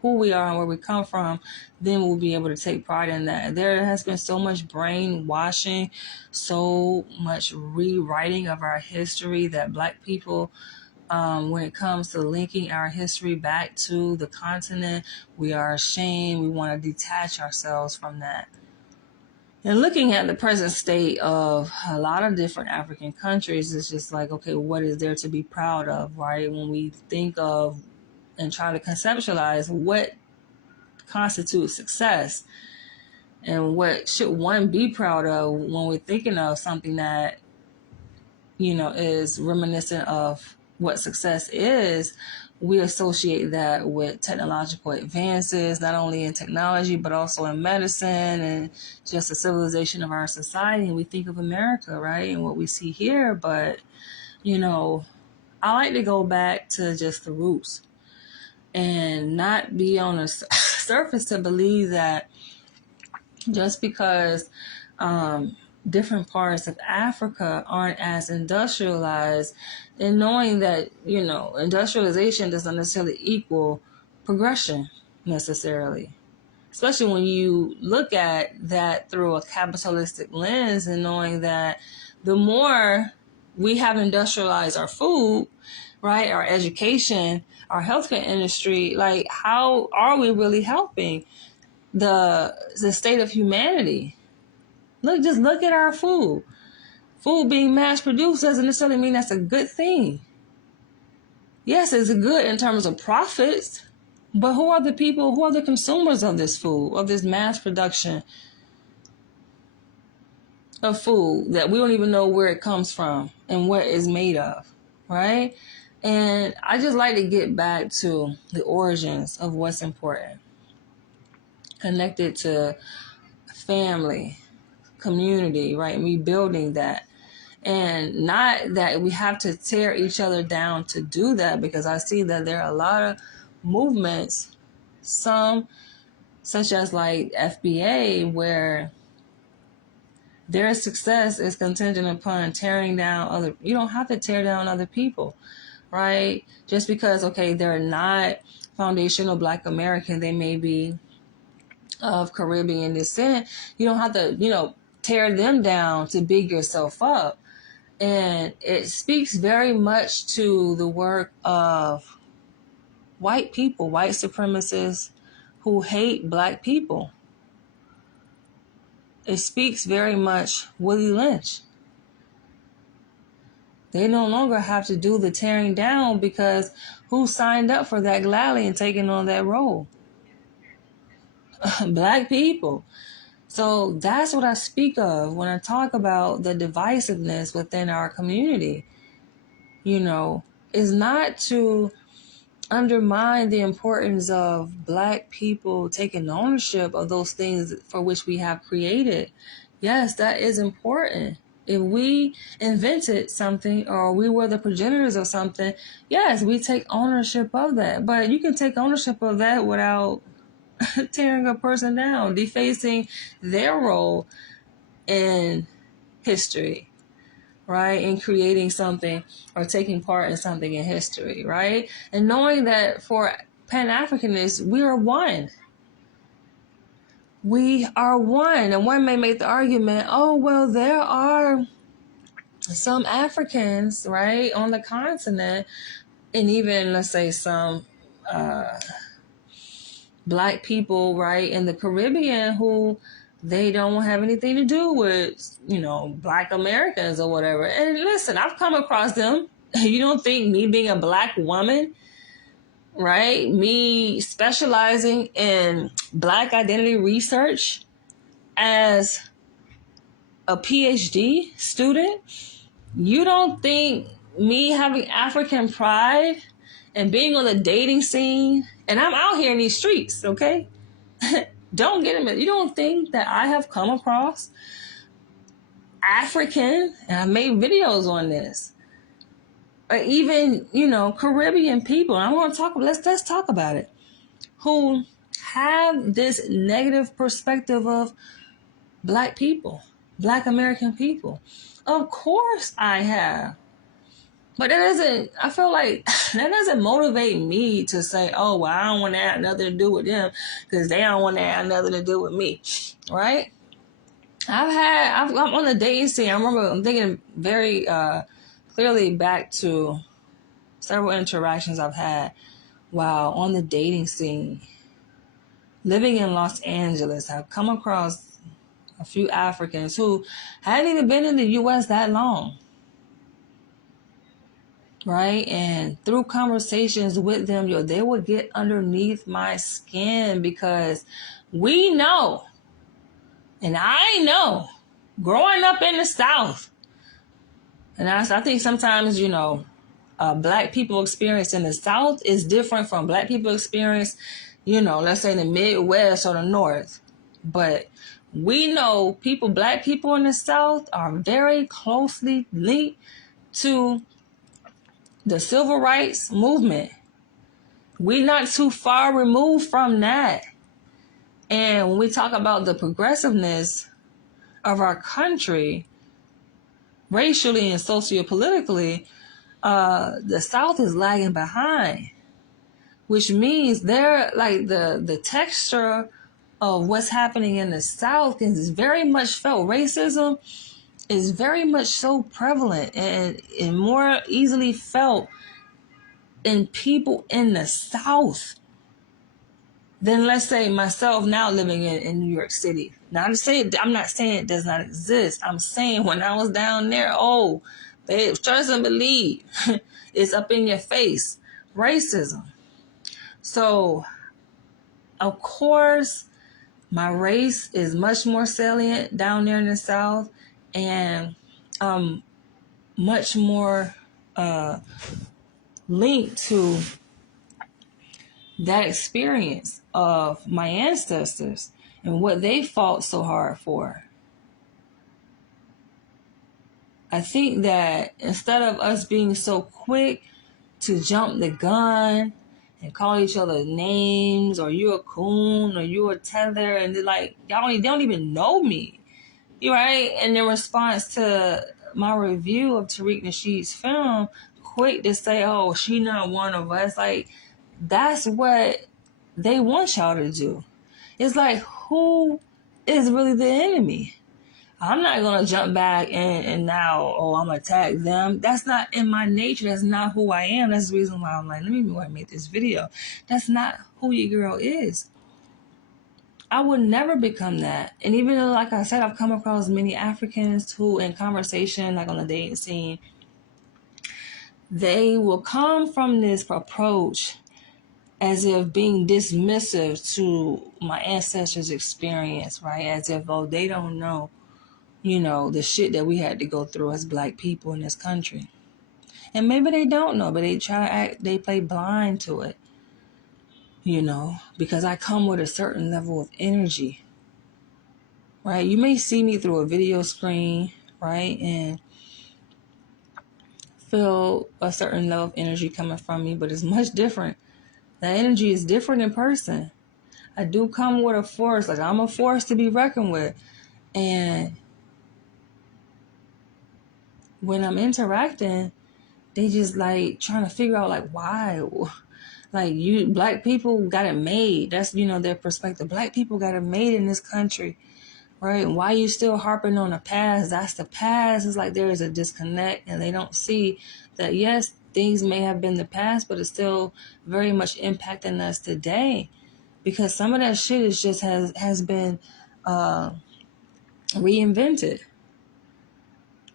who we are and where we come from, then we'll be able to take pride in that. There has been so much brainwashing, so much rewriting of our history that Black people, when it comes to linking our history back to the continent, we are ashamed. We want to detach ourselves from that. And looking at the present state of a lot of different African countries, it's just like, okay, what is there to be proud of, right? When we think of and try to conceptualize what constitutes success and what should one be proud of when we're thinking of something that, is reminiscent of what success is, we associate that with technological advances, not only in technology, but also in medicine and just the civilization of our society. And we think of America, right? And what we see here. But, I like to go back to just the roots and not be on a surface to believe that just because different parts of Africa aren't as industrialized, and knowing that, industrialization doesn't necessarily equal progression necessarily. Especially when you look at that through a capitalistic lens and knowing that the more we have industrialized our food, right, our education, our healthcare industry, like, how are we really helping the state of humanity? Just look at our food. Food being mass produced doesn't necessarily mean that's a good thing. Yes, it's good in terms of profits, but who are the people, who are the consumers of this food, of this mass production of food that we don't even know where it comes from and what it's made of, right? And I just like to get back to the origins of what's important, connected to family, community, right? Rebuilding that. And not that we have to tear each other down to do that, because I see that there are a lot of movements, some such as like FBA, where their success is contingent upon tearing down other. You don't have to tear down other people, right? Just because, okay, they're not foundational Black American, they may be of Caribbean descent. You don't have to, tear them down to big yourself up. And it speaks very much to the work of white people, white supremacists who hate black people. It speaks very much Willie Lynch. They no longer have to do the tearing down because who signed up for that gladly and taking on that role? Black people. So that's what I speak of when I talk about the divisiveness within our community. Is not to undermine the importance of black people taking ownership of those things for which we have created. Yes, that is important. If we invented something or we were the progenitors of something, yes, we take ownership of that. But you can take ownership of that without tearing a person down, defacing their role in history, right? In creating something or taking part in something in history, right? And knowing that for Pan-Africanists, we are one. We are one. And one may make the argument, oh, well, there are some Africans, right, on the continent, and even, let's say, some black people, right, in the Caribbean who they don't have anything to do with, black Americans or whatever. And listen, I've come across them. You don't think me being a black woman, right, me specializing in black identity research as a PhD student, you don't think me having African pride and being on the dating scene, and I'm out here in these streets, okay? Don't get him. You don't think that I have come across African, and I've made videos on this, or even, Caribbean people. I want to talk. Let's talk about it. Who have this negative perspective of black people, black American people? Of course I have. But I feel like that doesn't motivate me to say, oh, well, I don't want to have nothing to do with them because they don't want to have nothing to do with me, right? I'm on the dating scene. I'm thinking very clearly back to several interactions I've had while on the dating scene. Living in Los Angeles, I've come across a few Africans who hadn't even been in the U.S. that long. Right? And through conversations with them, they would get underneath my skin because we know, and I know, growing up in the South, and I think sometimes, black people experience in the South is different from black people experience, let's say in the Midwest or the North. But we know black people in the South are very closely linked to the civil rights movement. We're not too far removed from that. And when we talk about the progressiveness of our country, racially and sociopolitically, the South is lagging behind, which means they're like the texture of what's happening in the South is very much felt. Racism is very much so prevalent and more easily felt in people in the South than, let's say, myself now living in New York City. Now, I'm not saying it does not exist. I'm saying when I was down there, babe, trust and believe. It's up in your face. Racism. So, of course, my race is much more salient down there in the South, and much more linked to that experience of my ancestors and what they fought so hard for. I think that instead of us being so quick to jump the gun and call each other names, or you a coon, or you a tether, and they're like, they don't even know me, right? And in response to my review of Tariq Nasheed's film, quick to say, oh, she not one of us. Like, that's what they want y'all to do. It's like, who is really the enemy? I'm not going to jump back and now, I'm going to attack them. That's not in my nature. That's not who I am. That's the reason why I'm like, let me go and make this video. That's not who your girl is. I would never become that. And even though, like I said, I've come across many Africans who, in conversation, like on the dating scene, they will come from this approach as if being dismissive to my ancestors' experience, right? As if, they don't know, the shit that we had to go through as Black people in this country. And maybe they don't know, but they try to act, they play blind to it, because I come with a certain level of energy, right? You may see me through a video screen, right? And feel a certain level of energy coming from me, but it's much different. That energy is different in person. I do come with a force, like I'm a force to be reckoned with. And when I'm interacting, they just like trying to figure out like why. Like you Black people got it made. That's, their perspective. Black people got it made in this country, right? And why you still harping on the past? That's the past. It's like there is a disconnect, and they don't see that, yes, things may have been the past, but it's still very much impacting us today, because some of that shit is just has been reinvented.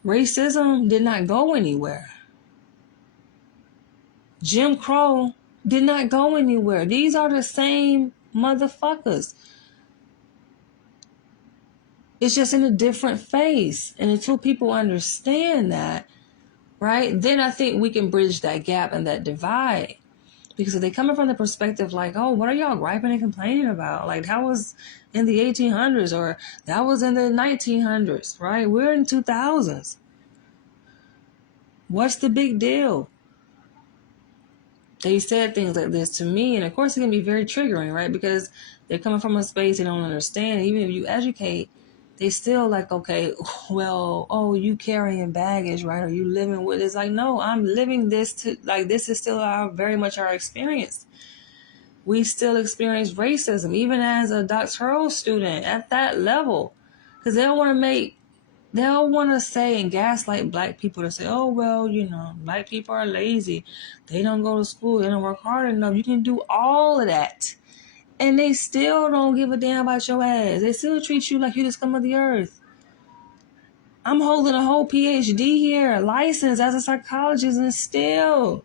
Racism did not go anywhere. Jim Crow did not go anywhere. These are the same motherfuckers. It's just in a different phase. And until people understand that, right, then I think we can bridge that gap and that divide. Because if they coming from the perspective like, oh, what are y'all griping and complaining about? Like, that was in the 1800s, or that was in the 1900s, right? We're in 2000s. What's the big deal? They said things like this to me, and of course it can be very triggering, right? Because they're coming from a space they don't understand. Even if you educate, they still like, okay, well, you carrying baggage, right? Are you living with it? It's like, no, I'm living this this is still very much our experience. We still experience racism, even as a doctoral student at that level, because they don't want to say and gaslight Black people to say, oh, well, Black people are lazy. They don't go to school. They don't work hard enough. You can do all of that. And they still don't give a damn about your ass. They still treat you like you the scum of the earth. I'm holding a whole PhD here, a license as a psychologist, and still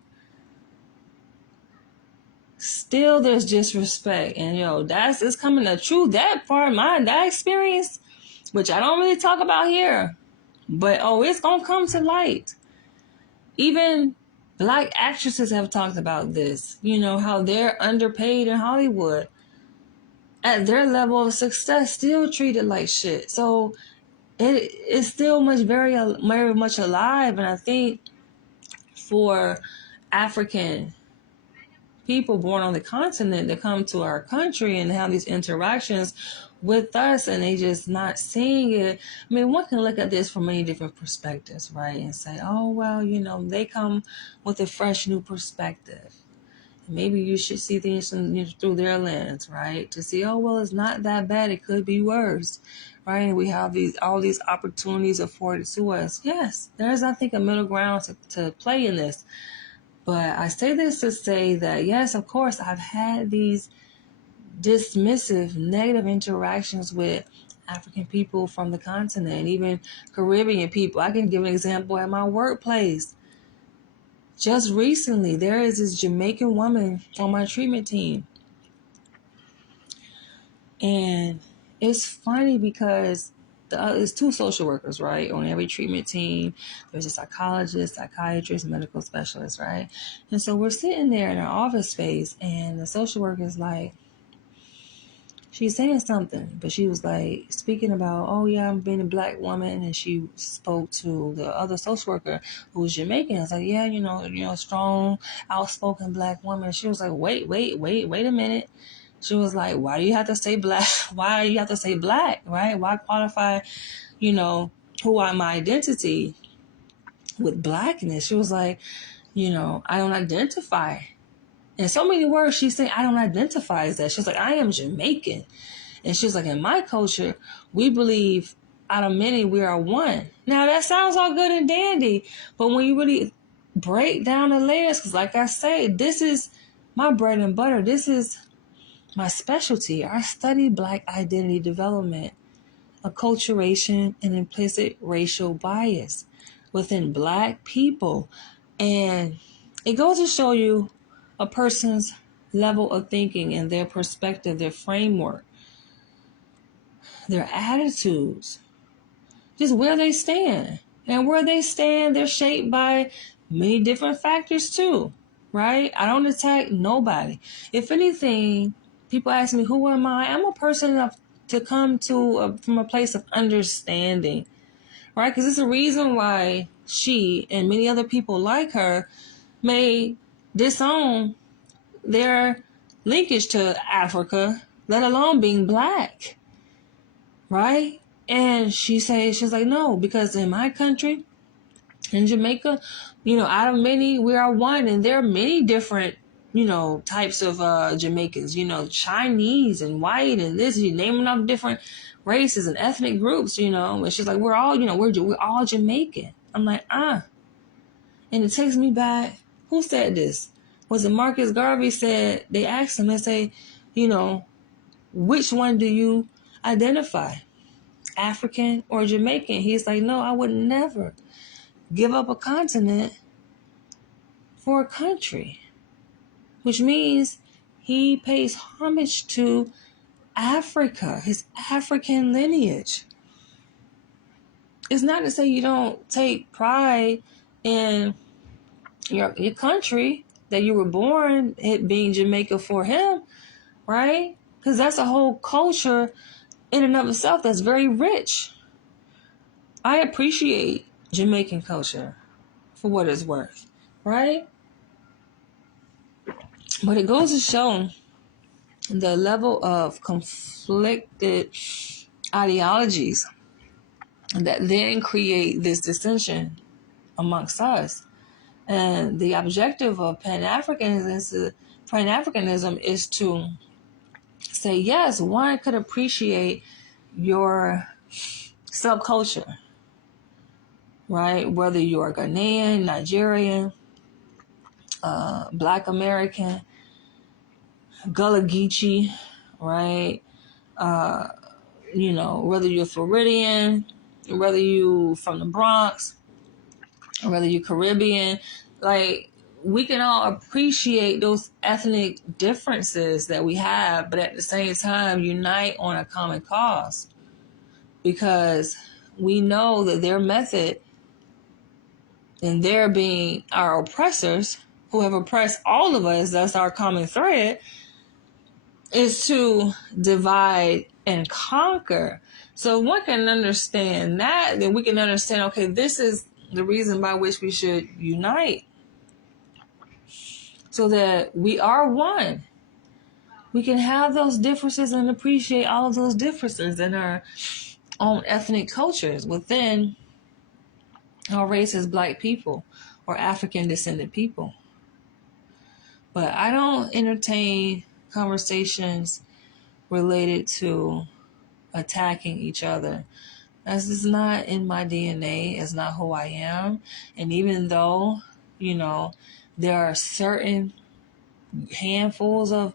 there's disrespect. And it's coming to true. That part, that experience, which I don't really talk about here, but it's gonna come to light. Even Black actresses have talked about this, how they're underpaid in Hollywood. At their level of success, still treated like shit. So it is still very much alive. And I think for African people born on the continent that come to our country and have these interactions with us, and they just not seeing it. I mean, one can look at this from many different perspectives, right? And say, oh, well, they come with a fresh new perspective. Maybe you should see things through their lens, right? To see, oh, well, it's not that bad. It could be worse, right? And we have all these opportunities afforded to us. Yes, there's, I think, a middle ground to play in this. But I say this to say that, yes, of course, I've had these dismissive, negative interactions with African people from the continent, even Caribbean people. I can give an example at my workplace. Just recently, there is this Jamaican woman on my treatment team. And it's funny because there's two social workers, right? On every treatment team, there's a psychologist, psychiatrist, medical specialist, right? And so we're sitting there in our office space, and the social worker is like, she's saying something, but she was like speaking about, oh yeah, I'm being a Black woman, and she spoke to the other social worker who was Jamaican. I was like, yeah, strong, outspoken Black woman. She was like, wait a minute. She was like, why do you have to say Black? Why do you have to say Black, right? Why qualify, who are my identity with Blackness? She was like, I don't identify. In so many words, she's saying, I don't identify as that. She's like, I am Jamaican. And she's like, in my culture, we believe out of many, we are one. Now, that sounds all good and dandy, but when you really break down the layers, because like I say, this is my bread and butter. This is my specialty. I study Black identity development, acculturation, and implicit racial bias within Black people. And it goes to show you a person's level of thinking and their perspective, their framework, their attitudes, just where they stand. And where they stand, they're shaped by many different factors too, right? I don't attack nobody. If anything, people ask me, who am I? I'm a person enough to come from a place of understanding, right? Because it's a reason why she and many other people like her may disown their linkage to Africa, let alone being Black, right? And she's like, no, because in my country, in Jamaica, out of many, we are one. And there are many different, types of Jamaicans, Chinese and white and this, you naming off different races and ethnic groups, and she's like, we're all, we're all Jamaican. I'm like, And it takes me back. Who said this? Was it Marcus Garvey said, they asked him, they say, which one do you identify? African or Jamaican? He's like, no, I would never give up a continent for a country, which means he pays homage to Africa, his African lineage. It's not to say you don't take pride in your country, that you were born, it being Jamaica for him, right? Because that's a whole culture in and of itself that's very rich. I appreciate Jamaican culture for what it's worth, right? But it goes to show the level of conflicted ideologies that then create this dissension amongst us. And the objective of Pan-Africanism is to say, yes, one could appreciate your subculture, right? Whether you're Ghanaian, Nigerian, Black American, Gullah Geechee, right? Whether you're Floridian, whether you from the Bronx, or whether you're Caribbean, like, we can all appreciate those ethnic differences that we have, but at the same time unite on a common cause, because we know that their method, and their being our oppressors who have oppressed all of us, that's our common thread, is to divide and conquer. So one can understand that, then we can understand, okay, this is the reason by which we should unite, so that we are one. We can have those differences and appreciate all of those differences in our own ethnic cultures within our race as Black people or African descendant people. But I don't entertain conversations related to attacking each other. That's just not in my DNA. It's not who I am. And even though, there are certain handfuls of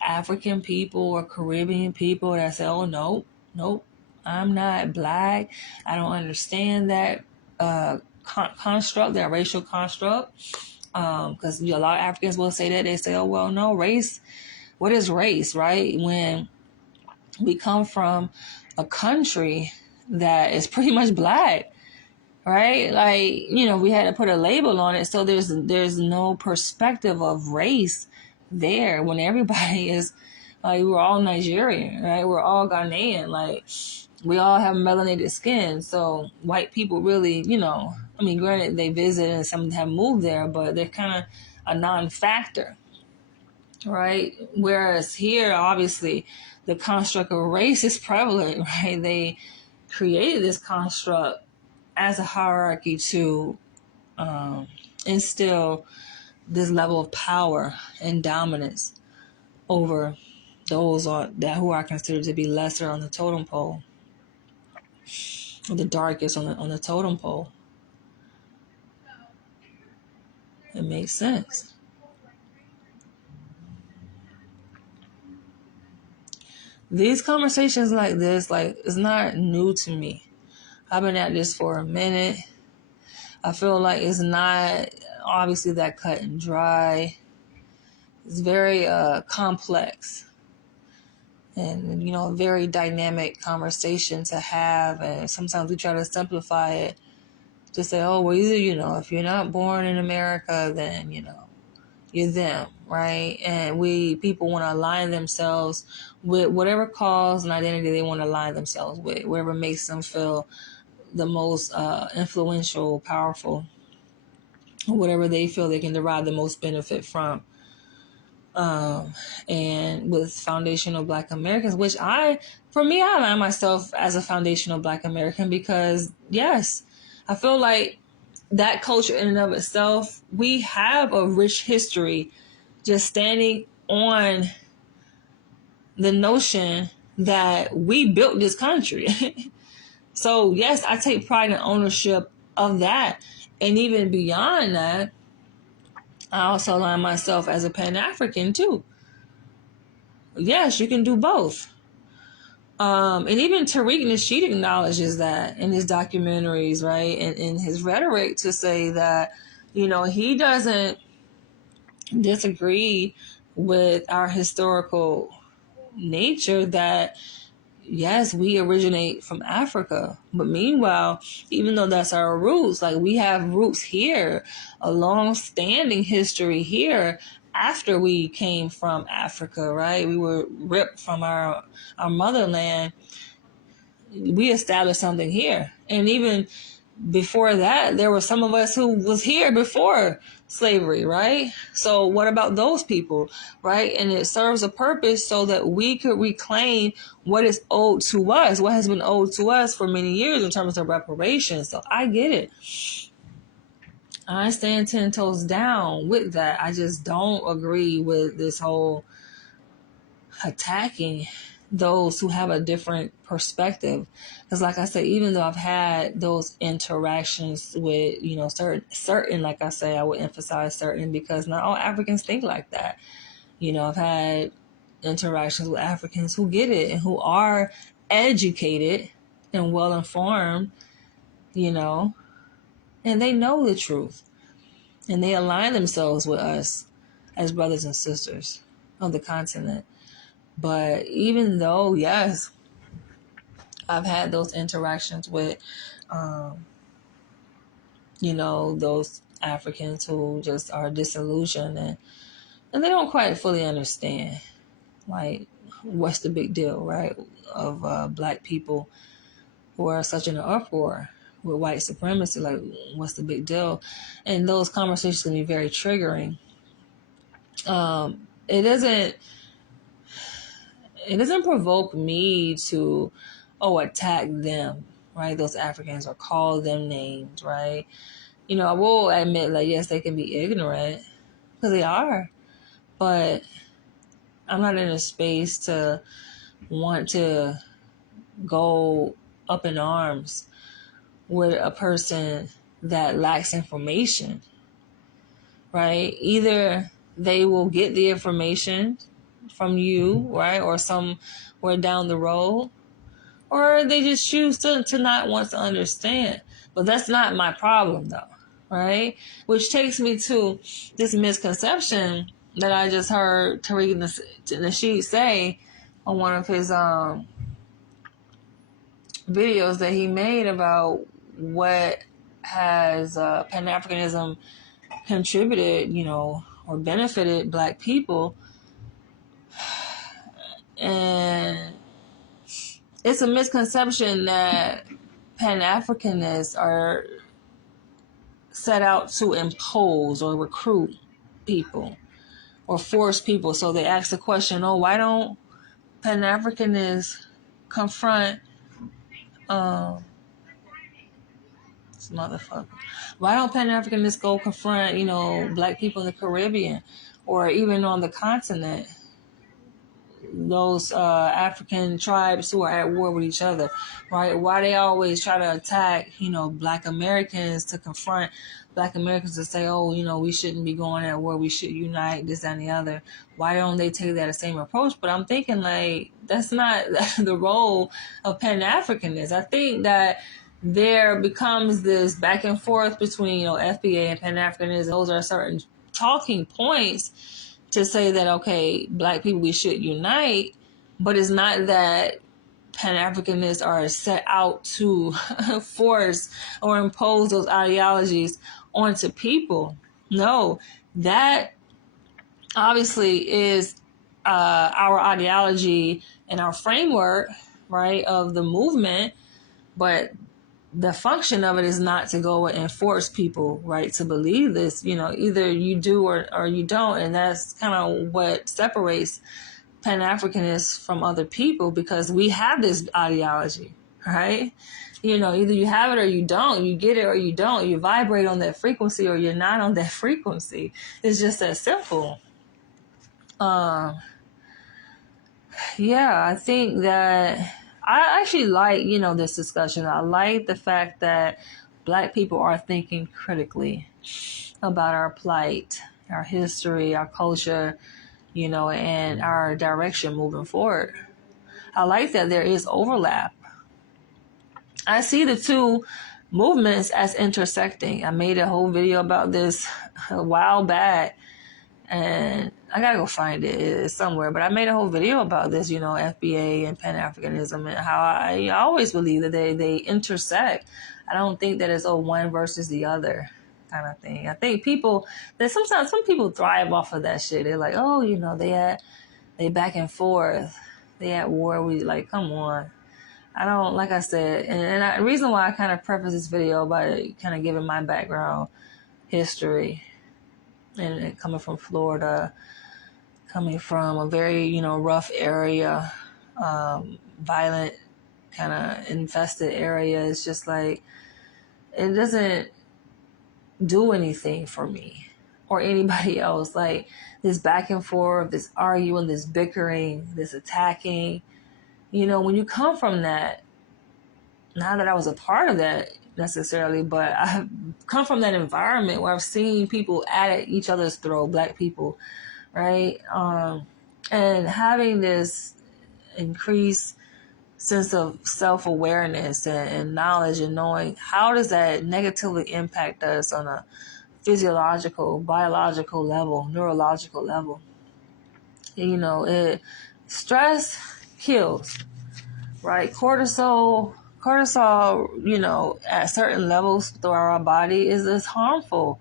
African people or Caribbean people that say, oh, nope, I'm not Black. I don't understand that construct, that racial construct. Because a lot of Africans will say that. They say, oh, well, no, race. What is race, right? When we come from a country that is pretty much Black, right? Like, we had to put a label on it. So there's no perspective of race there, when everybody is, like, we're all Nigerian, right? We're all Ghanaian. Like, we all have melanated skin. So white people really, granted, they visit and some have moved there, but they're kind of a non-factor, right? Whereas here, obviously, the construct of race is prevalent, right? They created this construct as a hierarchy to instill this level of power and dominance over those who are considered to be lesser on the totem pole. or the darkest on the totem pole. It makes sense. These conversations like this, like, it's not new to me. I've been at this for a minute. I feel like it's not obviously that cut and dry. It's very complex and, a very dynamic conversation to have. And sometimes we try to simplify it to say, oh, well, either, if you're not born in America, then, you're them, right? And people want to align themselves with whatever cause and identity they want to align themselves with, whatever makes them feel the most influential, powerful, whatever they feel they can derive the most benefit from. And with foundational Black Americans, which I align myself as a foundational Black American because, yes, I feel like that culture in and of itself, we have a rich history just standing on the notion that we built this country. So, yes, I take pride and ownership of that. And even beyond that, I also align myself as a Pan-African too. Yes, you can do both. And even Tariq Nasheed acknowledges that in his documentaries, right? And in his rhetoric to say that, he doesn't disagree with our historical nature that, yes, we originate from Africa. But meanwhile, even though that's our roots, like we have roots here, a long-standing history here after we came from Africa, right? We were ripped from our motherland. We established something here. And even before that, there were some of us who was here before slavery, right? So what about those people, right? And it serves a purpose so that we could reclaim what is owed to us, what has been owed to us for many years in terms of reparations. So I get it. I stand 10 toes down with that. I just don't agree with this whole attacking those who have a different perspective. Because like I said, even though I've had those interactions with, certain, like I say, I would emphasize certain because not all Africans think like that. I've had interactions with Africans who get it and who are educated and well informed, and they know the truth and they align themselves with us as brothers and sisters of the continent. But even though, yes, I've had those interactions with, those Africans who just are disillusioned and they don't quite fully understand, like, what's the big deal, right? Of Black people who are such in an uproar with white supremacy, like, what's the big deal? And those conversations can be very triggering. It doesn't provoke me to, attack them, right? Those Africans, or call them names, right? I will admit, like, yes, they can be ignorant because they are, but I'm not in a space to want to go up in arms with a person that lacks information, right? Either they will get the information from you, right? Or somewhere down the road, or they just choose to not want to understand. But that's not my problem, though, right? Which takes me to this misconception that I just heard Tariq Nasheed say on one of his videos that he made about what has Pan-Africanism contributed, or benefited Black people. And it's a misconception that Pan-Africanists are set out to impose or recruit people or force people. So they ask the question, why don't Pan-Africanists confront this motherfucker? Why don't Pan-Africanists go confront, Black people in the Caribbean or even on the continent? those African tribes who are at war with each other, right? Why they always try to attack, Black Americans, to confront Black Americans, to say, oh, we shouldn't be going at war, we should unite, this, that, and the other. Why don't they take that same approach? But I'm thinking, like, that's not the role of Pan-Africanists. I think that there becomes this back and forth between, FBA and Pan-Africanism. Those are certain talking points to say that, okay, Black people, we should unite, but it's not that Pan-Africanists are set out to force or impose those ideologies onto people. No, that obviously is our ideology and our framework, right, of the movement, but the function of it is not to go and force people, right, to believe this. Either you do or you don't, and that's kind of what separates Pan-Africanists from other people, because we have this ideology, right? Either you have it or you don't. You get it or you don't. You vibrate on that frequency or you're not on that frequency. It's just that simple. Yeah, I think that I actually like, this discussion. I like the fact that Black people are thinking critically about our plight, our history, our culture, and our direction moving forward. I like that there is overlap. I see the two movements as intersecting. I made a whole video about this a while back, and I gotta go find it somewhere. But I made a whole video about this, FBA and Pan-Africanism, and how I always believe that they intersect. I don't think that it's one versus the other kind of thing. I think sometimes some people thrive off of that shit. They're like, oh, they back and forth, they at war. We like, come on. I don't, like I said, and the reason why I kind of preface this video by kind of giving my background history, and coming from Florida, coming from a very, rough area, violent, kind of infested area. It's just like, it doesn't do anything for me or anybody else. Like, this back and forth, this arguing, this bickering, this attacking, when you come from that, not that I was a part of that necessarily, but I've come from that environment where I've seen people at each other's throat, Black people, right? And having this increased sense of self-awareness and knowledge, and knowing how does that negatively impact us on a physiological, biological level, neurological level. Stress kills, right? Cortisol, at certain levels through our body is harmful.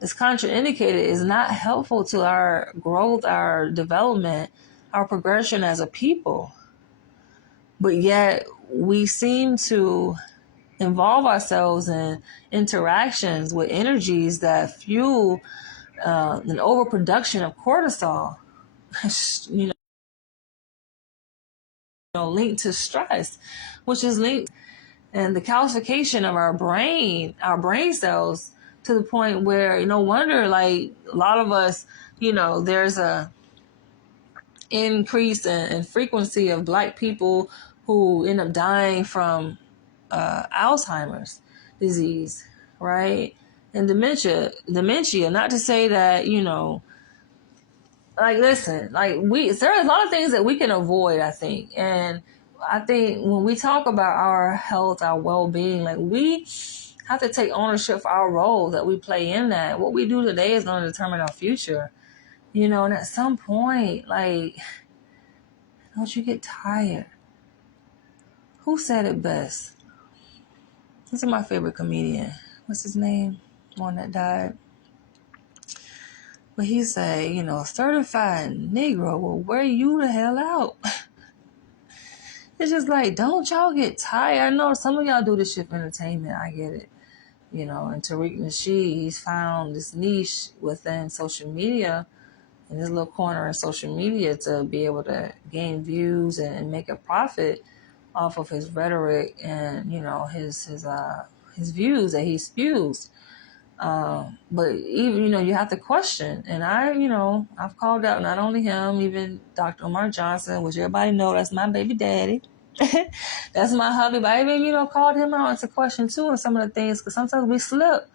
It's contraindicated. It's not helpful to our growth, our development, our progression as a people. But yet we seem to involve ourselves in interactions with energies that fuel an overproduction of cortisol, linked to stress, which is linked, and the calcification of our brain cells, to the point where, no wonder, like, a lot of us, there's a increase in frequency of Black people who end up dying from Alzheimer's disease, right? And dementia, not to say that, like, listen, like, there's a lot of things that we can avoid, I think. And I think when we talk about our health, our well-being, like, we have to take ownership for our role that we play in that. What we do today is going to determine our future, and at some point, like, don't you get tired? Who said it best? This is my favorite comedian. What's his name? One that died. But he said, certified Negro will wear you the hell out. It's just like, don't y'all get tired? I know some of y'all do this shit for entertainment. I get it. And Tariq Nasheed, he's found this niche within social media, in this little corner in social media, to be able to gain views and make a profit off of his rhetoric and, his views that he spews. But even, you have to question. And I've called out not only him, even Dr. Umar Johnson, which everybody know that's my baby daddy. That's my hubby. But I even, called him out into question too on some of the things, because sometimes we slip.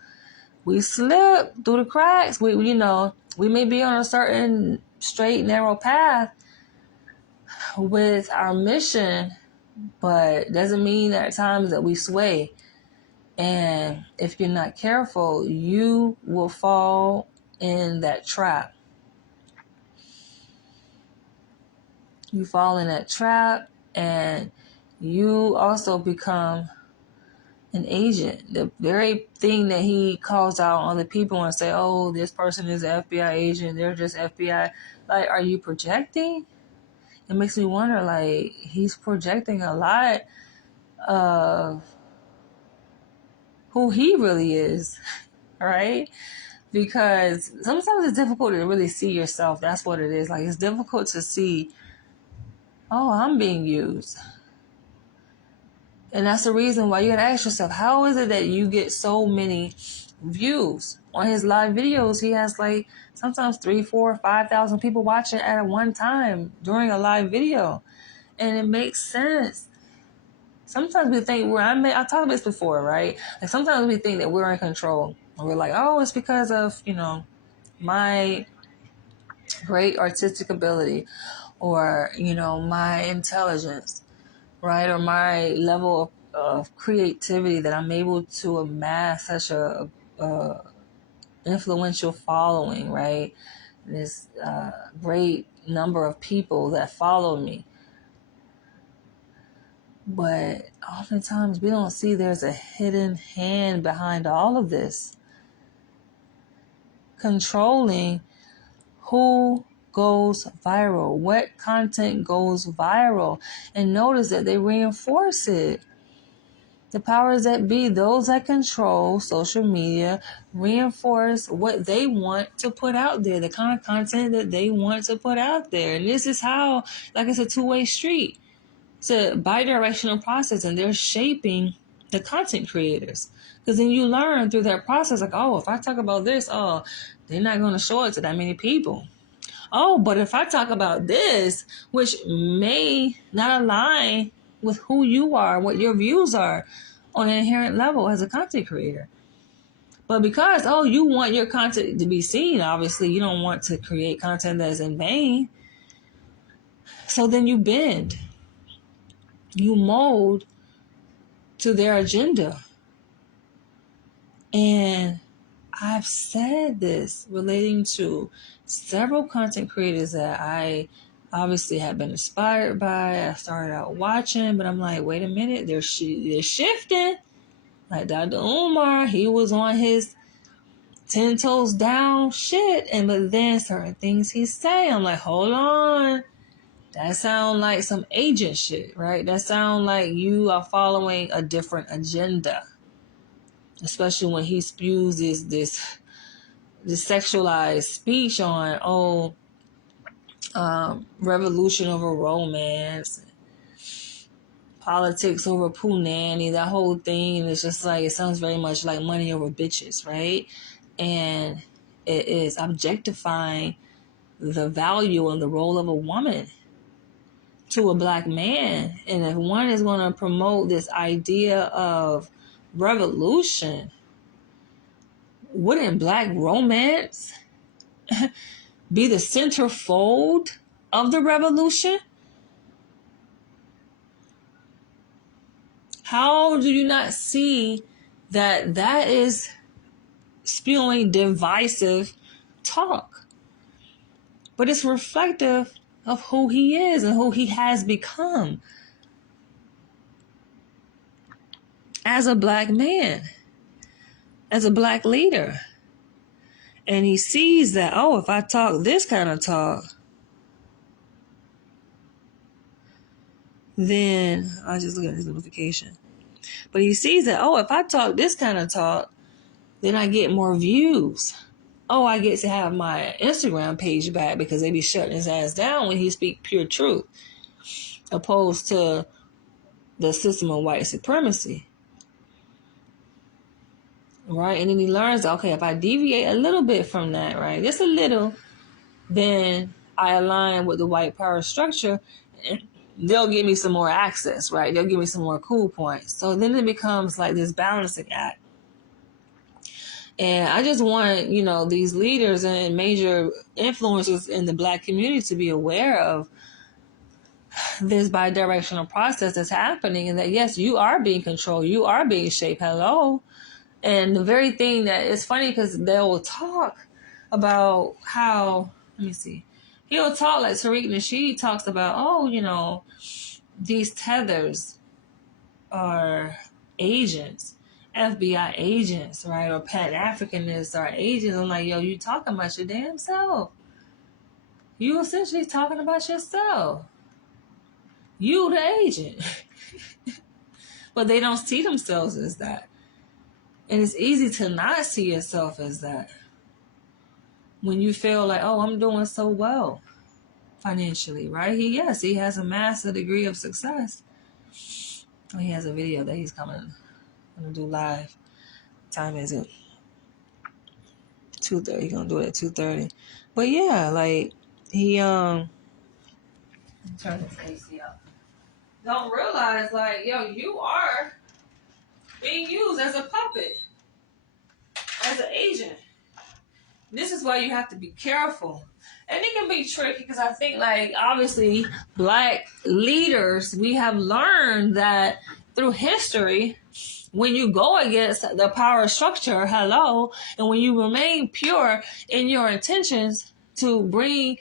We slip through the cracks. We may be on a certain straight, narrow path with our mission, but doesn't mean that at times that we sway. And if you're not careful, you will fall in that trap. You fall in that trap, and you also become an agent. The very thing that he calls out on the people and say, oh, this person is an FBI agent, they're just FBI. Like, are you projecting? It makes me wonder, like, he's projecting a lot of who he really is, right? Because sometimes it's difficult to really see yourself. That's what it is. Like, it's difficult to see, oh, I'm being used. And that's the reason why you gotta ask yourself, how is it that you get so many views? On his live videos, he has like sometimes 3, 4, 5,000 people watching at one time during a live video. And it makes sense. Sometimes we think I talked about this before, right? Like, sometimes we think that we're in control. And we're like, oh, it's because of, my great artistic ability, or, my intelligence, right? Or my level of creativity, that I'm able to amass such a influential following, right? This great number of people that follow me. But oftentimes we don't see there's a hidden hand behind all of this, controlling who goes viral, what content goes viral. And notice that they reinforce it. The powers that be, those that control social media, reinforce what they want to put out there, the kind of content that they want to put out there. And this is how, like, it's a two-way street. It's a bi-directional process, and they're shaping the content creators. Because then you learn through that process, like, oh, if I talk about this, oh, they're not going to show it to that many people. Oh, but if I talk about this, which may not align with who you are, what your views are on an inherent level as a content creator. But because, you want your content to be seen, obviously, you don't want to create content that's in vain. So then you bend. You mold to their agenda. And I've said this relating to several content creators that I obviously have been inspired by. I started out watching, but I'm like, wait a minute, they're shifting. Like Dr. Umar, he was on his 10 toes down shit, but then certain things he say, I'm like, hold on. That sound like some agent shit, right? That sound like you are following a different agenda. Especially when he spews this sexualized speech on, revolution over romance, politics over poo nanny, that whole thing. And it's just like, it sounds very much like money over bitches, right? And it is objectifying the value and the role of a woman to a black man. And if one is going to promote this idea of revolution, wouldn't black romance be the centerfold of the revolution? How do you not see that is spewing divisive talk? But it's reflective of who he is and who he has become as a black man, as a black leader. And he sees that, if I talk this kind of talk, then I'll just look at his notification. But he sees that, if I talk this kind of talk, then I get more views. I get to have my Instagram page back because they be shutting his ass down when he speak pure truth, opposed to the system of white supremacy. right? And then he learns, okay, if I deviate a little bit from that, right, just a little, then I align with the white power structure, and they'll give me some more access, right? They'll give me some more cool points. So then it becomes like this balancing act. And I just want, these leaders and major influencers in the Black community to be aware of this bi-directional process that's happening, and that, yes, you are being controlled. You are being shaped. Hello. And the very thing that is funny, because they'll talk about how, let me see, he'll talk like Tariq Nasheed talks about, these tethers are agents, FBI agents, right? Or Pan-Africanists are agents. I'm like, yo, you talking about your damn self. You essentially talking about yourself. You the agent. But they don't see themselves as that. And it's easy to not see yourself as that when you feel like, oh, I'm doing so well financially, right? He has a massive degree of success. He has a video that he's gonna do live. What time is it? 2:30. He's gonna do it at 2:30. But yeah, like he turn his AC up. Don't realize, like, yo, you are being used as a puppet, as an agent. This is why you have to be careful. And it can be tricky, because I think, like, obviously, Black leaders, we have learned that through history, when you go against the power structure, hello, and when you remain pure in your intentions to bring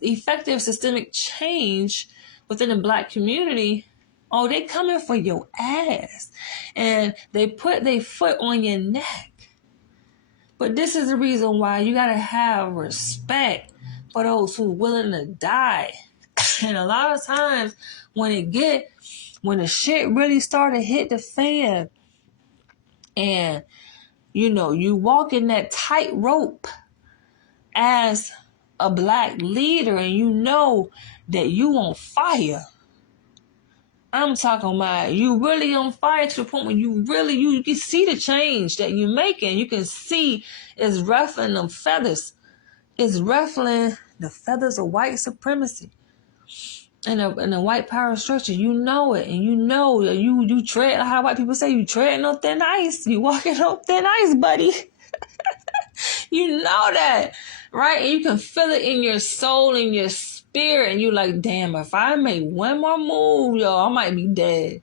effective systemic change within the Black community, oh, they coming for your ass. And they put their foot on your neck. But this is the reason why you got to have respect for those who are willing to die. And a lot of times when the shit really started to hit the fan, and you walk in that tightrope as a Black leader, and you know that you on fire. I'm talking about you really on fire to the point where you can see the change that you're making. You can see it's ruffling them feathers. It's ruffling the feathers of white supremacy and the white power structure. You know it, and you tread, how white people say, you treading on thin ice. You walking on thin ice, buddy. You know that, right? And you can feel it in your soul, in your spirit, and you like, damn, if I make one more move, yo, I might be dead.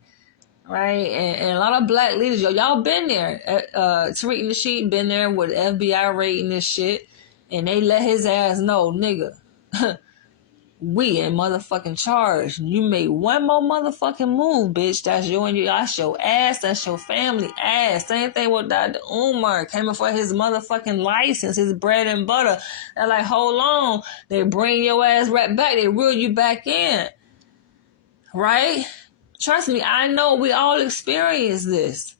Right? And a lot of Black leaders, y'all been there. Tariq Nasheed been there with FBI raiding this shit, and they let his ass know, nigga, we in motherfucking charge. You made one more motherfucking move, bitch. That's your ass. That's your family ass. Same thing with Dr. Umar. Came in for his motherfucking license, his bread and butter. They're like, hold on. They bring your ass right back. They reel you back in. Right? Trust me, I know we all experience this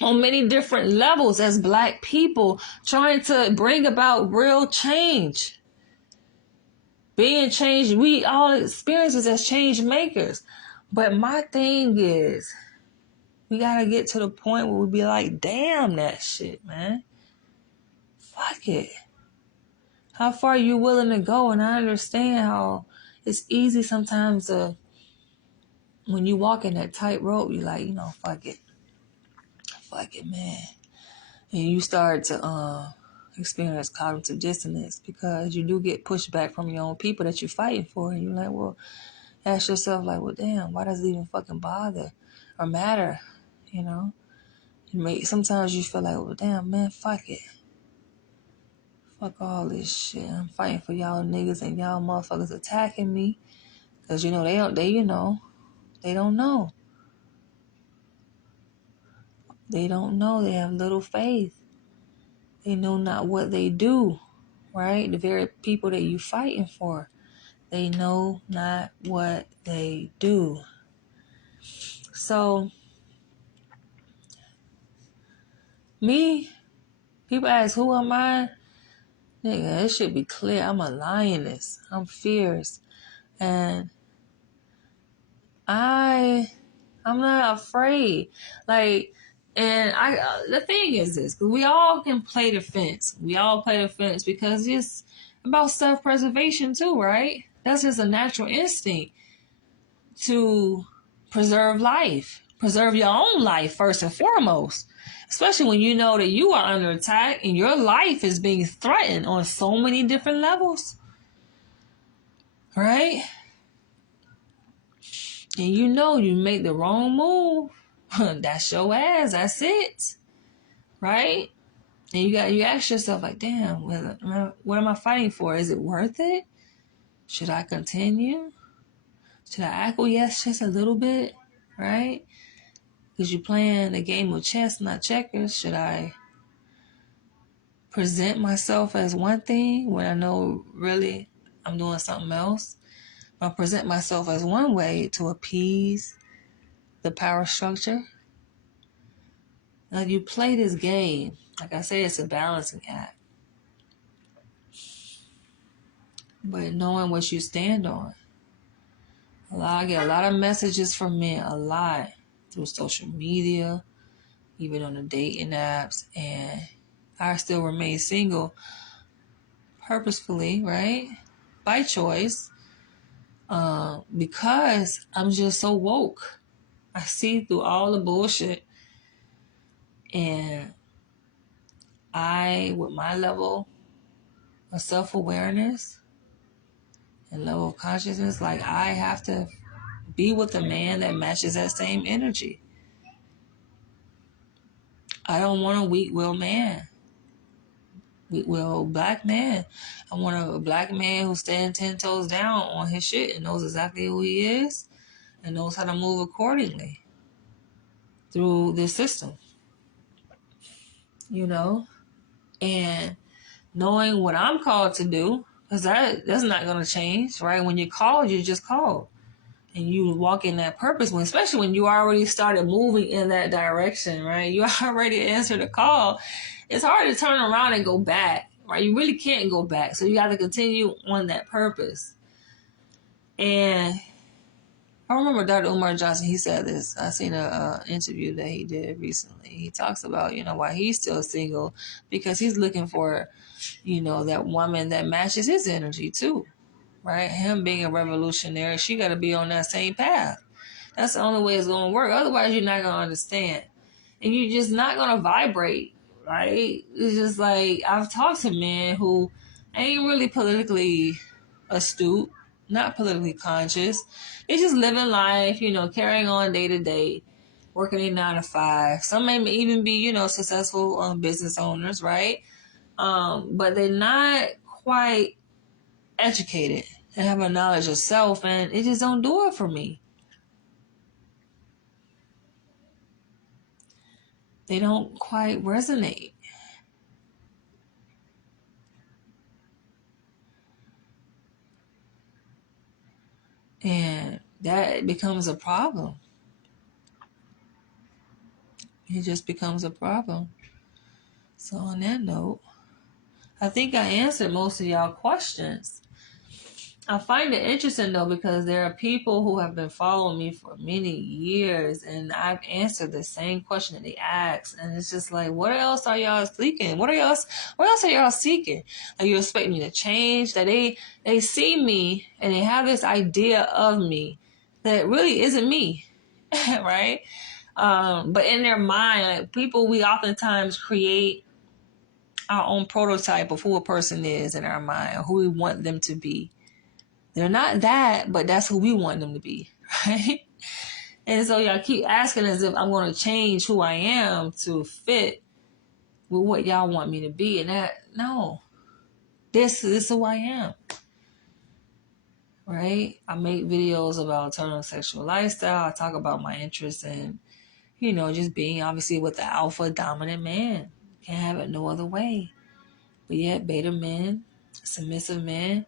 on many different levels as Black people trying to bring about real change. Being changed, we all experience this as change makers. But my thing is, we gotta get to the point where we be like, damn that shit, man. Fuck it. How far are you willing to go? And I understand how it's easy sometimes to, when you walk in that tightrope, you like, fuck it. Fuck it, man. And you start to experience cognitive dissonance, because you do get pushback from your own people that you're fighting for. And you're like, well, ask yourself, like, well, damn, why does it even fucking bother or matter? Sometimes you feel like, well, damn, man, fuck it. Fuck all this shit. I'm fighting for y'all niggas, and y'all motherfuckers attacking me. Because, they don't know. They don't know. They don't know. They have little faith. They know not what they do, right? The very people that you fighting for, they know not what they do. So, me, people ask, who am I? Nigga, it should be clear. I'm a lioness. I'm fierce. And I'm not afraid. Like, And the thing is this, we all can play defense. We all play defense because it's about self-preservation too, right? That's just a natural instinct to preserve life, preserve your own life first and foremost. Especially when you know that you are under attack and your life is being threatened on so many different levels, right? And you know you make the wrong move, that's your ass. That's it, right? And you ask yourself like, damn, what am I fighting for? Is it worth it? Should I continue? Should I acquiesce just a little bit, right? Because you're playing a game of chess, not checkers. Should I present myself as one thing when I know really I'm doing something else? I present myself as one way to appease the power structure. Now you play this game. Like I say, it's a balancing act. But knowing what you stand on. I get a lot of messages from men, a lot, through social media, even on the dating apps, and I still remain single purposefully, right? By choice, because I'm just so woke. I see through all the bullshit, and with my level of self-awareness and level of consciousness, like I have to be with a man that matches that same energy. I don't want a weak-willed man. Weak-willed black man. I want a black man who's standing 10 toes down on his shit and knows exactly who he is and knows how to move accordingly through this system, you know? And knowing what I'm called to do, because that's not going to change, right? When you're called, you're just called. And you walk in that purpose, especially when you already started moving in that direction, right? You already answered the call. It's hard to turn around and go back, right? You really can't go back. So you got to continue on that purpose. And I remember Dr. Umar Johnson, he said this. I seen a interview that he did recently. He talks about, why he's still single, because he's looking for, that woman that matches his energy too, right? Him being a revolutionary, she got to be on that same path. That's the only way it's going to work. Otherwise, you're not going to understand. And you're just not going to vibrate, right? It's just like, I've talked to men who ain't really politically astute, not politically conscious. They're just living life, carrying on day to day, working a 9 to 5. Some may even be, successful business owners, right? But they're not quite educated and have a knowledge of self, and it just don't do it for me. They don't quite resonate. And that becomes a problem. It just becomes a problem. So on that note, I think I answered most of y'all questions. I find it interesting though, because there are people who have been following me for many years, and I've answered the same question that they asked, and it's just like, what else are y'all seeking? What else are y'all seeking? Like, you expect me to change? That they see me and they have this idea of me that really isn't me, right? But in their mind, like, people, we oftentimes create our own prototype of who a person is in our mind, or who we want them to be. They're not that, but that's who we want them to be, right? And so y'all keep asking as if I'm going to change who I am to fit with what y'all want me to be. And no, this is who I am, right? I make videos about alternative sexual lifestyle. I talk about my interests in, just being obviously with the alpha dominant man. Can't have it no other way. But yet beta men, submissive men,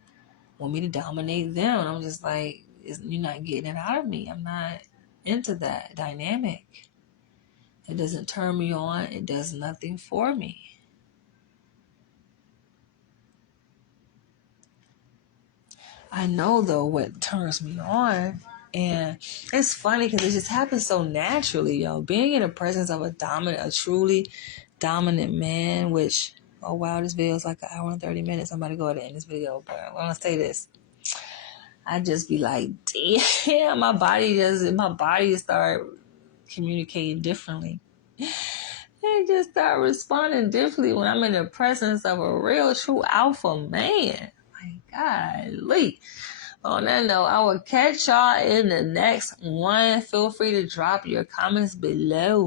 want me to dominate them. And I'm just like, you're not getting it out of me. I'm not into that dynamic. It doesn't turn me on. It does nothing for me. I know, though, what turns me on And it's funny because it just happens so naturally, yo. Being in the presence of a truly dominant man, which, oh wow, this video is like an hour and 30 minutes. I'm about to go ahead and end this video, but I want to say this. I just be like, damn, my body start communicating differently. They just start responding differently when I'm in the presence of a real, true alpha man. My golly. On that note, I will catch y'all in the next one. Feel free to drop your comments below.